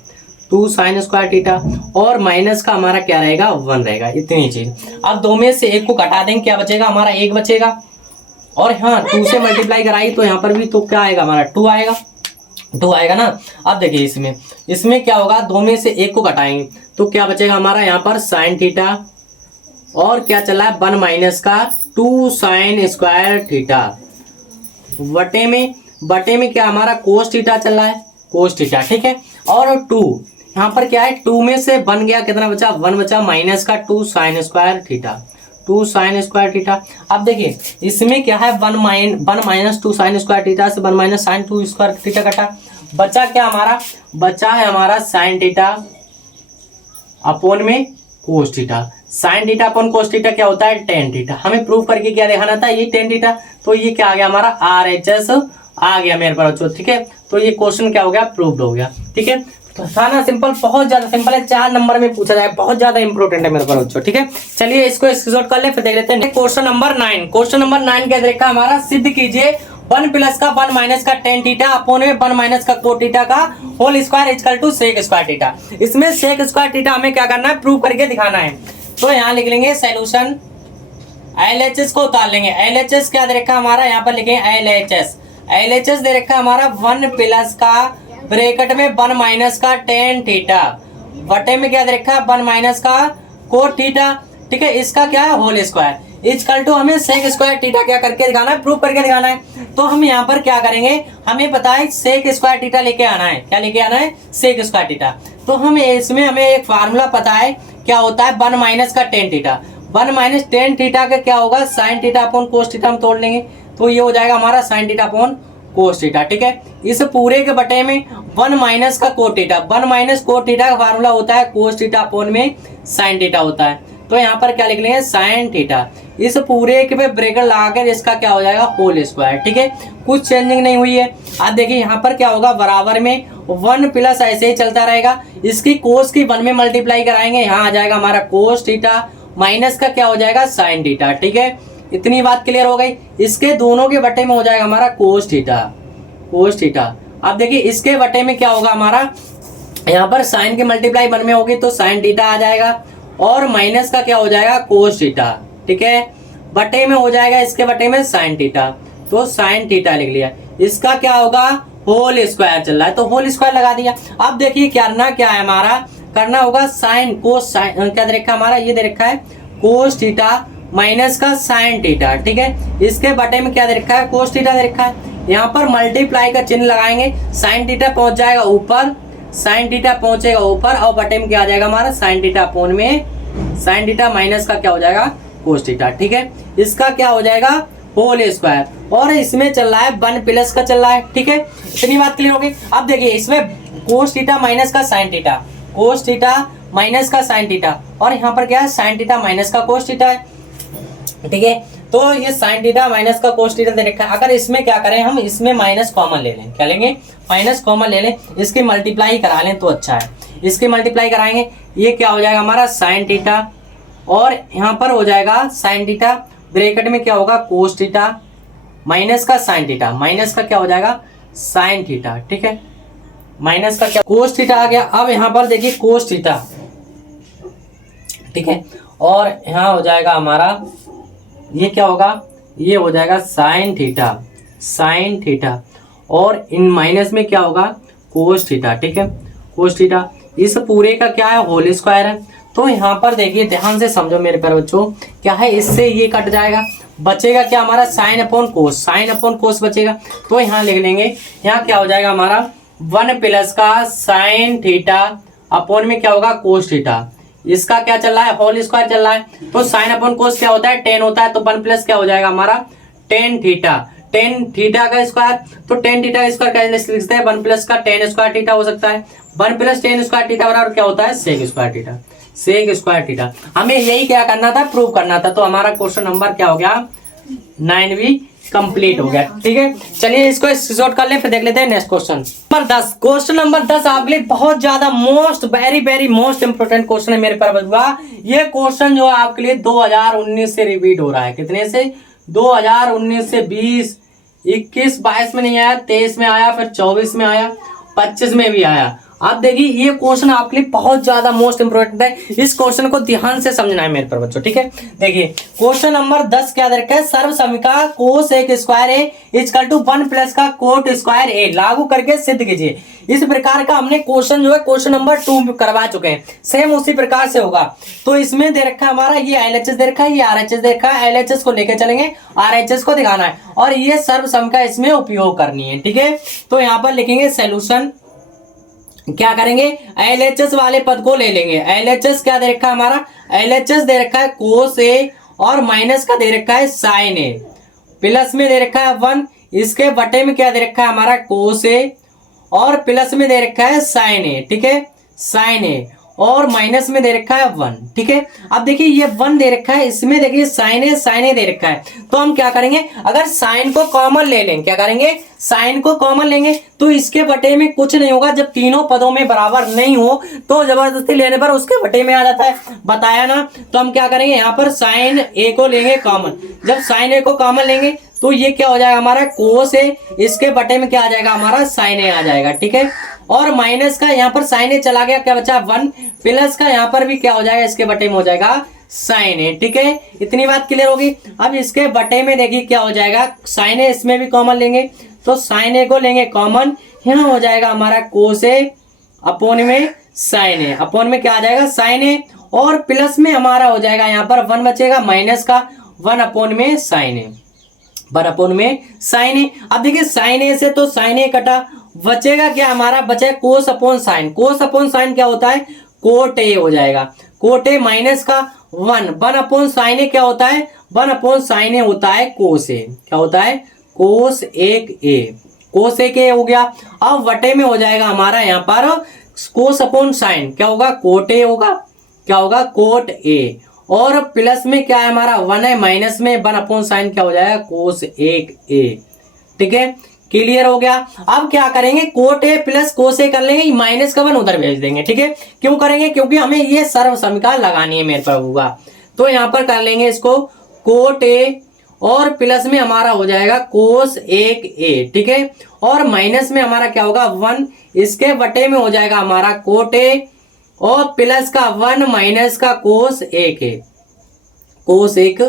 2 sign square theta, और माइनस का हमारा क्या रहेगा 1 रहेगा, इतनी चीज। अब 2 में से 1 को घटा देंगे, क्या बचेगा हमारा 1 बचेगा। और हाँ 2 से मल्टीप्लाई कराई तो यहाँ पर भी तो क्या आएगा हमारा 2 आएगा, 2 आएगा ना। अब देखिए इसमें क्या होगा, 2 में से 1 को घटाएंगे तो क्या बचेगा हमारा यहाँ पर साइन थीटा, और क्या चला है 1 माइनस का 2 साइन स्क्वायर थीटा, बटे में क्या हमारा कोस थीटा चल रहा है, कोस थीटा, ठीक है। और 2 यहाँ पर क्या है, 2 में से बन गया, कितना बचा 1 बचा, माइनस का 2 sign square theta, 2 sign square theta. अब देखिए इसमें क्या है 1 माइनस 2 साइन स्क्वायर थीटा से 1 माइनस साइन 2 स्क्वायर थीटा कटा, बचा क्या हमारा, बचा है हमारा साइन थीटा अपॉन में कोस theta. Sine theta upon cos theta क्या होता है, टेन थीटा। हमें प्रूव करके क्या दिखाना था, ये टेन थीटा, तो ये क्या आ गया हमारा RHS आ गया मेरे पास बच्चों, ठीक है। तो ये क्वेश्चन क्या हो गया, प्रूव्ड हो गया, ठीक है। तो था ना सिंपल, बहुत ज्यादा सिंपल है, 4 नंबर में पूछा जाए, बहुत ज्यादा इंपॉर्टेंट है मेरे पास बच्चों, ठीक है। चलिए इसको स्क्रीनशॉट कर ले, फिर देख लेते हैं क्वेश्चन नंबर 9। क्वेश्चन नंबर 9 क्या देखा हमारा, सिद्ध कीजिए 1 प्लस का 1 माइनस का टेन थीटा अपॉन में 1 माइनस का कोट थीटा का whole square equal to sec square theta. इसमें सेक स्क्वायर थीटा हमें क्या करना है, प्रूव करके दिखाना है। तो यहाँ लिख लेंगे सोल्यूशन, LHS को उतार लेंगे। LHS क्या दे रखा हमारा, यहाँ पर लिखेंगे LHS दे रखा हमारा 1 प्लस का ब्रैकेट में 1 माइनस का टेन थीटा, बटे में क्या दे रखा है 1 माइनस का कोट थीटा, ठीक है। इसका क्या है होल स्क्वायर इक्वल टू हमें सेक स्क्वायर थीटा क्या करके दिखाना है, प्रूव करके दिखाना है। तो हम यहाँ पर क्या करेंगे, हमें पता है सेक स्क्वायर थीटा लेके आना है, क्या लेके आना है, सेक स्क्वायर थीटा। तो हम इसमें हमें एक फार्मूला पता है, क्या होता है 1 माइनस का tan theta, 1 minus tan theta का क्या होगा sign theta upon cos theta, हम तोड़ लेंगे तो ये हो जाएगा हमारा sign theta upon cos theta, ठीक है। इस पूरे के बटे में 1 माइनस का cot theta, 1 minus cot theta का फार्मूला होता है कोस थीटा अपॉन में साइन थीटा होता है। तो यहाँ पर क्या लिख लेंगे साइन थीटा, इस पूरे के पे ब्रैकेट लगाकर इसका क्या हो जाएगा होल स्क्वायर, ठीक है। कुछ चेंजिंग नहीं हुई है। अब देखिए यहाँ पर क्या होगा, बराबर में 1 प्लस ऐसे ही चलता रहेगा, इसकी कोस की 1 में मल्टीप्लाई कराएंगे, यहाँ आ जाएगा हमारा कोस थीटा, माइनस का क्या हो जाएगा साइन थीटा, ठीक है। इतनी बात क्लियर हो गई। इसके दोनों के बटे में हो जाएगा हमारा कोस थीटा, कोस थीटा। अब देखिए इसके बटे में क्या होगा हमारा, यहाँ पर साइन की मल्टीप्लाई 1 में होगी तो साइन थीटा आ जाएगा, और माइनस का क्या हो जाएगा कोस थीटा, ठीक है। बटे में हो जाएगा इसके बटे में साइन थीटा, तो साइन थीटा लिख लिया। इसका क्या होगा होल स्क्वायर चल रहा है तो होल स्क्वायर लगा दिया। अब देखिए करना क्या है हमारा, करना होगा साइन कोस साइन क्या दे रखा है हमारा, ये दे रखा है कोस थीटा माइनस का साइन थीटा, ठीक है। इसके बटे में क्या दे रखा है कोस थीटा दे रखा है, यहाँ पर मल्टीप्लाई का चिन्ह लगाएंगे, साइन थीटा पहुंच जाएगा ऊपर, साइन थीटा पहुंचेगा ऊपर, और बटे में क्या आ जाएगा हमारा साइन थीटा अपॉन में साइन थीटा माइनस का क्या हो जाएगा कोस थीटा, ठीक है। इसका क्या हो जाएगा होल स्क्वायर, और इसमें चल रहा है 1 प्लस का चल रहा है, ठीक है। इतनी बात क्लियर हो गई। अब देखिए इसमें कोस थीटा माइनस का sine theta, cos theta minus का साइन थीटा, और यहाँ पर क्या है साइन थीटा माइनस का कोस थीटा है, ठीक है। तो ये साइन थीटा माइनस का कोस थीटा दे रखा है। अगर इसमें क्या करें हम, इसमें माइनस कॉमन ले लें, क्या लेंगे माइनस कॉमन ले लें, इसकी मल्टीप्लाई करा लें तो अच्छा है। इसकी मल्टीप्लाई कराएंगे, ये क्या हो जाएगा हमारा साइन थीटा, और यहाँ पर हो जाएगा साइन थीटा, ब्रैकेट में क्या होगा कोस थीटा माइनस का साइन थीटा, माइनस का क्या हो जाएगा साइन थीटा, ठीक है। माइनस का क्या कोस थीटा आ गया। अब यहाँ पर देखिए कोस थीटा, ठीक है, और यहाँ हो जाएगा हमारा, ये क्या होगा, ये हो जाएगा साइन थीटा, साइन थीटा, और इन माइनस में क्या होगा, कोस थीटा, ठीक है, कोस थीटा। इस पूरे का क्या है, होल स्क्वायर है। तो यहाँ पर देखिए ध्यान से समझो मेरे प्यारे बच्चों, क्या है, इससे ये कट जाएगा, बचेगा क्या हमारा, साइन अपॉन कोस, साइन अपॉन कोस बचेगा। तो यहाँ लिख लेंगे, यहाँ क्या हो जाएगा हमारा 1 प्लस का साइन थीटा अपॉन में क्या होगा, कोस थीटा। इसका क्या चल रहा है, होल स्क्वायर चल रहा है। तो साइन अपॉन कोस क्या होता है, 10 होता है। तो 1 प्लस क्या हो जाएगा हमारा, टेन थीटा, टेन थीटा का स्क्वायर। तो टेन थीटा का स्क्वायर कैसे लिखते हैं, 1 प्लस का टेन स्क्वायर थीटा हो सकता है। 1 प्लस टेन स्क्वायर थीटा बराबर क्या होता है, sec square theta, sec square theta. हमें यही क्या करना था, प्रूव करना था। तो हमारा क्वेश्चन नंबर क्या हो गया, 9वीं कंप्लीट हो गया। ठीक है, चलिए इसको स्क्रीनशॉट कर ले, फिर देख लेते हैं next question number 10। Question number 10 आपके लिए बहुत ज्यादा most very most important question है मेरे पर बचुआ। ये क्वेश्चन जो है आपके लिए 2019 से रिपीट हो रहा है। कितने से, 2019 से 20, 21, 22 में नहीं आया, 23 में आया, फिर 24 में आया, 25 में भी आया। आप देखिए ये क्वेश्चन आपके लिए बहुत ज्यादा मोस्ट इंपोर्टेंट है। इस क्वेश्चन को ध्यान से समझना है मेरे पर बच्चों, ठीक है। देखिए क्वेश्चन नंबर 10 क्या दे रखा है, सर्व समीकरण कोस एक square A equal to 1 plus का कोट स्क्वायर ए लागू करके सिद्ध कीजिए। इस प्रकार का हमने क्वेश्चन जो है क्वेश्चन नंबर 2 करवा चुके हैं, सेम उसी प्रकार से होगा। तो इसमें दे रखा है हमारा ये एलएचएस दे रखा है, ये आरएचएस दे रखा है। एलएचएस को लेके चलेंगे, आरएचएस को दिखाना है, और ये सर्व समीकरण इसमें उपयोग करनी है, ठीक है। तो यहाँ पर लिखेंगे सोल्यूशन, क्या करेंगे, एलएचएस वाले पद को ले लेंगे। एलएचएस क्या दे रखा है हमारा, एलएचएस दे रखा है कोस ए, और माइनस का दे रखा है साइन ए, प्लस में दे रखा है 1, इसके बटे में क्या दे रखा है हमारा कोस ए, और प्लस में दे रखा है साइन ए, ठीक है, साइन ए, और माइनस में दे रखा है 1, ठीक है। अब देखिए ये 1 दे रखा है, इसमें देखिए साइन ए दे रखा है। तो हम क्या करेंगे, अगर साइन को कॉमन ले लेंगे, क्या करेंगे, साइन को कॉमन लेंगे, तो इसके बटे में कुछ नहीं होगा। जब तीनों पदों में बराबर नहीं हो तो जबरदस्ती लेने पर उसके बटे में आ जाता है, बताया ना। तो हम क्या करेंगे, यहाँ पर साइन ए को लेंगे कॉमन। जब साइन ए को कॉमन लेंगे तो ये क्या हो जाएगा हमारा कोस ए, इसके बटे में क्या आ जाएगा हमारा साइन ए आ जाएगा, ठीक है। और माइनस का यहाँ पर साइन ए चला गया, क्या बचा 1, प्लस का यहाँ पर भी क्या हो जाएगा, इसके बटे में हो जाएगा साइन ए, ठीक है। इतनी बात क्लियर होगी। अब इसके बटे में देखिए क्या हो जाएगा, साइन ए इसमें भी कॉमन लेंगे, तो साइन ए को लेंगे कॉमन, यहाँ हो जाएगा हमारा कोस ए अपॉन में साइन ए, अपॉन में क्या आ जाएगा साइन ए, और प्लस में हमारा हो जाएगा यहाँ पर 1 बचेगा, माइनस का 1 अपॉन में साइन ए, 1 अपॉन में साइन ए। अब देखिए साइन ए से तो साइन ए कटा, बचेगा क्या हमारा, बचा कोस अपॉन साइन। कोस अपॉन साइन क्या होता है, कोट ए हो जाएगा, कोट ए, माइनस का 1 अपॉन साइन ए क्या होता है, 1 अपॉन साइन ए होता है कोस ए, क्या होता है, कोस एक ए, कोस एक ए हो गया। अब वटे में हो जाएगा हमारा यहाँ पर कोस अपॉन साइन, क्या होगा, कोट ए होगा, क्या होगा, कोट ए, और प्लस में क्या है हमारा 1 है, माइनस में 1 अपॉन साइन क्या हो जाएगा, कोस एक ए, ठीक है। क्लियर हो गया। अब क्या करेंगे, कोट ए प्लस कोस ए कर लेंगे, माइनस का 1 उधर भेज देंगे, ठीक है। क्यों करेंगे, क्योंकि हमें ये सर्व समीकरण लगानी है मेरे पर होगा। तो यहाँ पर कर लेंगे इसको कोट ए, और प्लस में हमारा हो जाएगा कोस एक ए, ठीक है, और माइनस में हमारा क्या होगा 1, इसके बटे में हो जाएगा हमारा कोट ए, और प्लस का 1 माइनस का कोस एक ए, कोस एक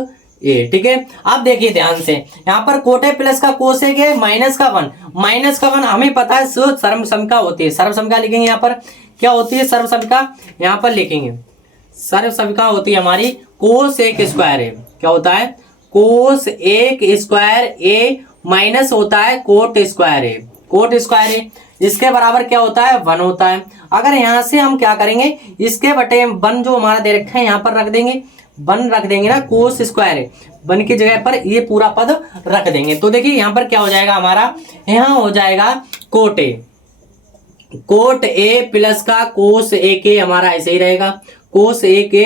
ए, ठीक है। अब देखिए ध्यान से, यहाँ पर कोटे प्लस का कोस एक है, माइनस का 1, माइनस का 1 हमें पता है सर्व समीकरण होती है। सर्व समीकरण लिखेंगे यहाँ पर, क्या होती है सर्व समीकरण, यहाँ पर लिखेंगे सर्व समीकरण होती है हमारी कोस एक स्क्वायर ए, क्या होता है, कोस एक स्क्वायर ए, माइनस होता है कोट स्क्वायर ए, कोट स्क्वायर ए, इसके बराबर क्या होता है 1 होता है। अगर यहाँ से हम क्या करेंगे, इसके बटे 1 जो हमारा दे रखा है यहाँ पर रख देंगे, 1 रख देंगे ना, कोस स्क्वायर है 1 की जगह पर ये पूरा पद रख देंगे। तो देखिए यहाँ पर क्या हो जाएगा हमारा, यहाँ हो जाएगा cot A, cot A plus का कोस ए के हमारा ऐसे ही रहेगा, कोस ए के,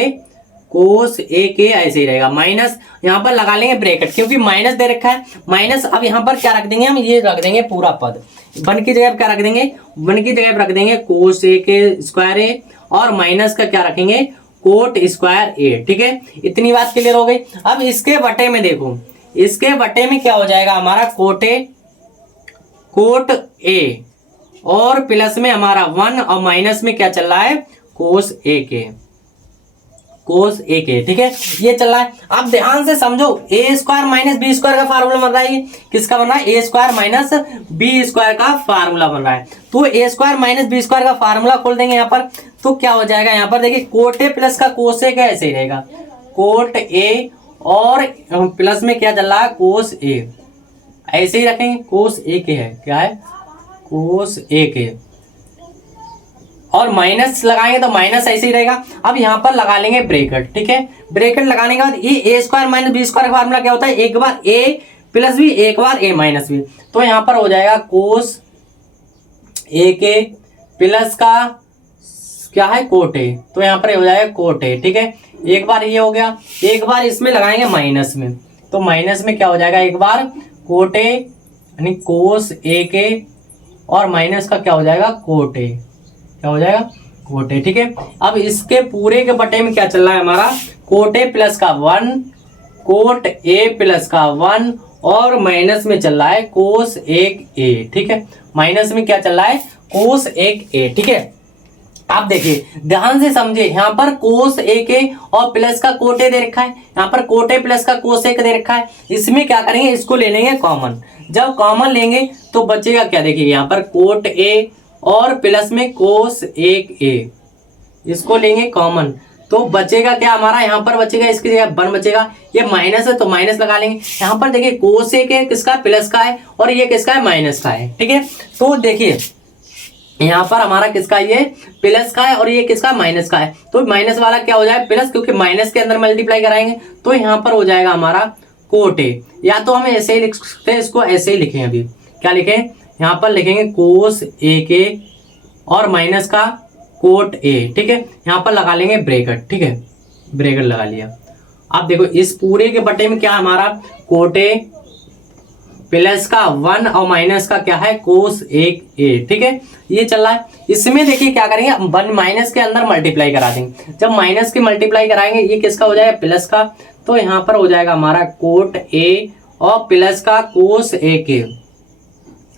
कोस ए के ऐसे ही रहेगा, माइनस यहाँ पर लगा लेंगे ब्रैकेट, क्योंकि माइनस दे रखा है, माइनस। अब यहाँ पर क्या रख देंगे हम, ये रख देंगे पूरा पद, 1 की जगह क्या रख देंगे, 1 की जगह रख देंगे कोस ए के स्क्वायर ए, और माइनस का क्या रखेंगे, कोट स्क्वायर ए, ठीक है। इतनी बात क्लियर हो गई। अब इसके बटे में देखो, इसके बटे में क्या हो जाएगा हमारा कोट ए, कोट ए, और प्लस में हमारा 1, और माइनस में क्या चल रहा है, कोस ए के, कोस ए के, ठीक है, ये चल रहा है। अब ध्यान से समझो, ए स्क्वायर माइनस बी स्क्वायर का फार्मूला बन रहा है, ये किसका बन रहा है, a square minus B square का फार्मूला बन रहा है। तो ए स्क्वायर माइनस बी स्क्वायर का फार्मूला खोल देंगे यहाँ पर, तो क्या हो जाएगा, यहाँ पर देखिए कोट ए प्लस का कोस ए का ऐसे ही रहेगा, कोट ए और प्लस में क्या चल रहा है, कोस ए, ऐसे ही रखेंगे, कोस ए के है, क्या है, कोस ए के, और माइनस लगाएंगे तो माइनस ऐसे ही रहेगा। अब यहाँ पर लगा लेंगे ब्रैकेट, ठीक है, ब्रैकेट लगाने के बाद ये a square minus B square का फार्मूला क्या होता है, एक बार ए प्लस बी एक बार ए माइनस बी, तो यहाँ पर हो जाएगा कोस ए के प्लस का क्या है, कोट ए, तो यहाँ पर हो जाएगा कोट ए, ठीक है, एक बार ये हो गया, एक बार इसमें लगाएंगे माइनस में, तो माइनस में क्या हो जाएगा, एक बार कोट ए यानी कोस ए के, और माइनस का क्या हो जाएगा, कोट ए, क्या हो जाएगा, कोट ए, ठीक है। अब इसके पूरे के बटे में क्या चल रहा है हमारा, कोट ए प्लस का 1, कोट ए प्लस का 1, और माइनस में चल रहा है कोस एक ए, ठीक है, माइनस में क्या चल रहा है, कोस एक ए, ठीक है। आप देखिए ध्यान से समझिए, यहाँ पर कोस ए के और प्लस का कोट ए दे रखा है, यहाँ पर कोट ए प्लस का कोस ए दे रखा है, इसमें क्या करेंगे, इसको ले लेंगे कॉमन, जब कॉमन लेंगे तो बचेगा क्या, देखिए यहाँ पर कोट ए और प्लस में कोस एक ए, इसको लेंगे कॉमन, तो बचेगा क्या हमारा, यहाँ पर बचेगा इसकी जगह 1 बचेगा, ये माइनस है तो माइनस लगा लेंगे, यहाँ पर देखिए कोस एक है किसका, प्लस का है, और ये किसका है, माइनस का है, ठीक है। तो देखिए यहाँ पर हमारा किसका, ये प्लस का है और ये किसका, माइनस का है, तो माइनस वाला क्या हो जाएगा, प्लस, क्योंकि माइनस के अंदर मल्टीप्लाई कराएंगे, तो यहाँ पर हो जाएगा हमारा कोट ए, या तो हम ऐसे ही लिख सकते हैं, इसको ऐसे ही लिखें, अभी क्या लिखें, यहाँ पर लिखेंगे कोस ए के और माइनस का कोट ए, ठीक है, यहाँ पर लगा लेंगे ब्रैकेट, ठीक है, ब्रैकेट लगा लिया। अब देखो इस पूरे के बटे में क्या हमारा, कोट ए प्लस का 1 और माइनस का क्या है, कोस एक ए, ठीक है, ये चल रहा है। इसमें देखिए क्या करेंगे, 1 माइनस के अंदर मल्टीप्लाई करा देंगे, जब माइनस की मल्टीप्लाई कराएंगे ये किसका हो जाएगा, प्लस का, तो यहाँ पर हो जाएगा हमारा कोट ए और प्लस का कोस ए के,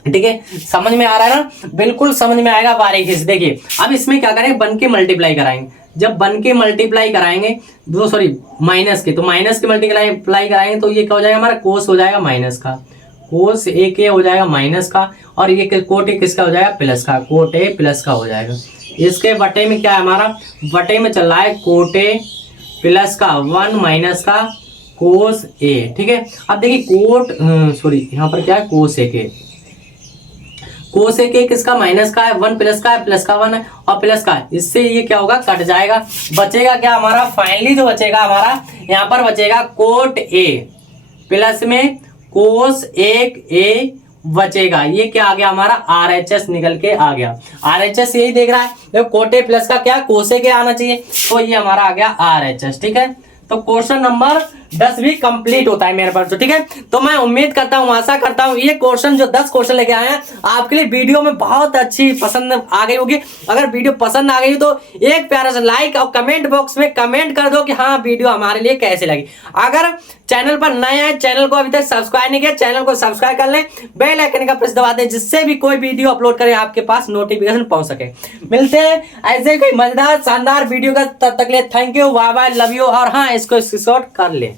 ठीक है, समझ में आ रहा है ना, बिल्कुल समझ में आएगा बारीकी से। देखिए अब इसमें क्या करेंगे, 1 के मल्टीप्लाई कराएंगे, जब 1 के मल्टीप्लाई कराएंगे, माइनस के, तो माइनस के मल्टीप्लाई कराएंगे तो ये क्या हो जाएगा, हमारा कोस हो जाएगा माइनस का, कोस ए के हो जाएगा माइनस का, और ये कोट ए किसका हो जाएगा, प्लस का, कोट ए प्लस का हो जाएगा। इसके बटे में क्या है हमारा, बटे में चल रहा है कोट ए प्लस का 1 माइनस का कोस ए, ठीक है। अब देखिए यहाँ पर क्या है, कोस ए के, कोस ए के किसका, माइनस का है, 1 प्लस का है, प्लस का 1 है और प्लस का है, इससे ये क्या होगा, कट जाएगा, बचेगा क्या हमारा, फाइनली जो बचेगा हमारा यहाँ पर बचेगा कोट ए प्लस में कोस एक ए बचेगा, ये क्या आ गया हमारा, RHS निकल के आ गया, RHS यही देख रहा है, देखो कोट ए प्लस का क्या, कोस ए के आना चाहिए, तो ये हमारा आ गया RHS, ठीक है। तो क्वेश्चन नंबर 10 भी कंप्लीट होता है मेरे पास, तो ठीक है। तो मैं उम्मीद करता हूँ, आशा करता हूँ ये क्वेश्चन जो 10 क्वेश्चन लेके आए हैं आपके लिए वीडियो में बहुत अच्छी पसंद आ गई होगी। अगर वीडियो पसंद आ गई तो एक प्यारा सा लाइक और कमेंट बॉक्स में कमेंट कर दो कि हाँ वीडियो हमारे लिए कैसे लगी। अगर चैनल पर नए हैं, चैनल को अभी तक सब्सक्राइब नहीं किया, चैनल को सब्सक्राइब कर लें, बेल आइकन का प्रेस दबा दें, जिससे भी कोई वीडियो अपलोड करें आपके पास नोटिफिकेशन पहुंच सके। मिलते हैं ऐसे कोई मजेदार शानदार वीडियो का, तब तक के लिए thank you, bye bye, love you, और हाँ इसको स्क्रीनशॉट कर लें।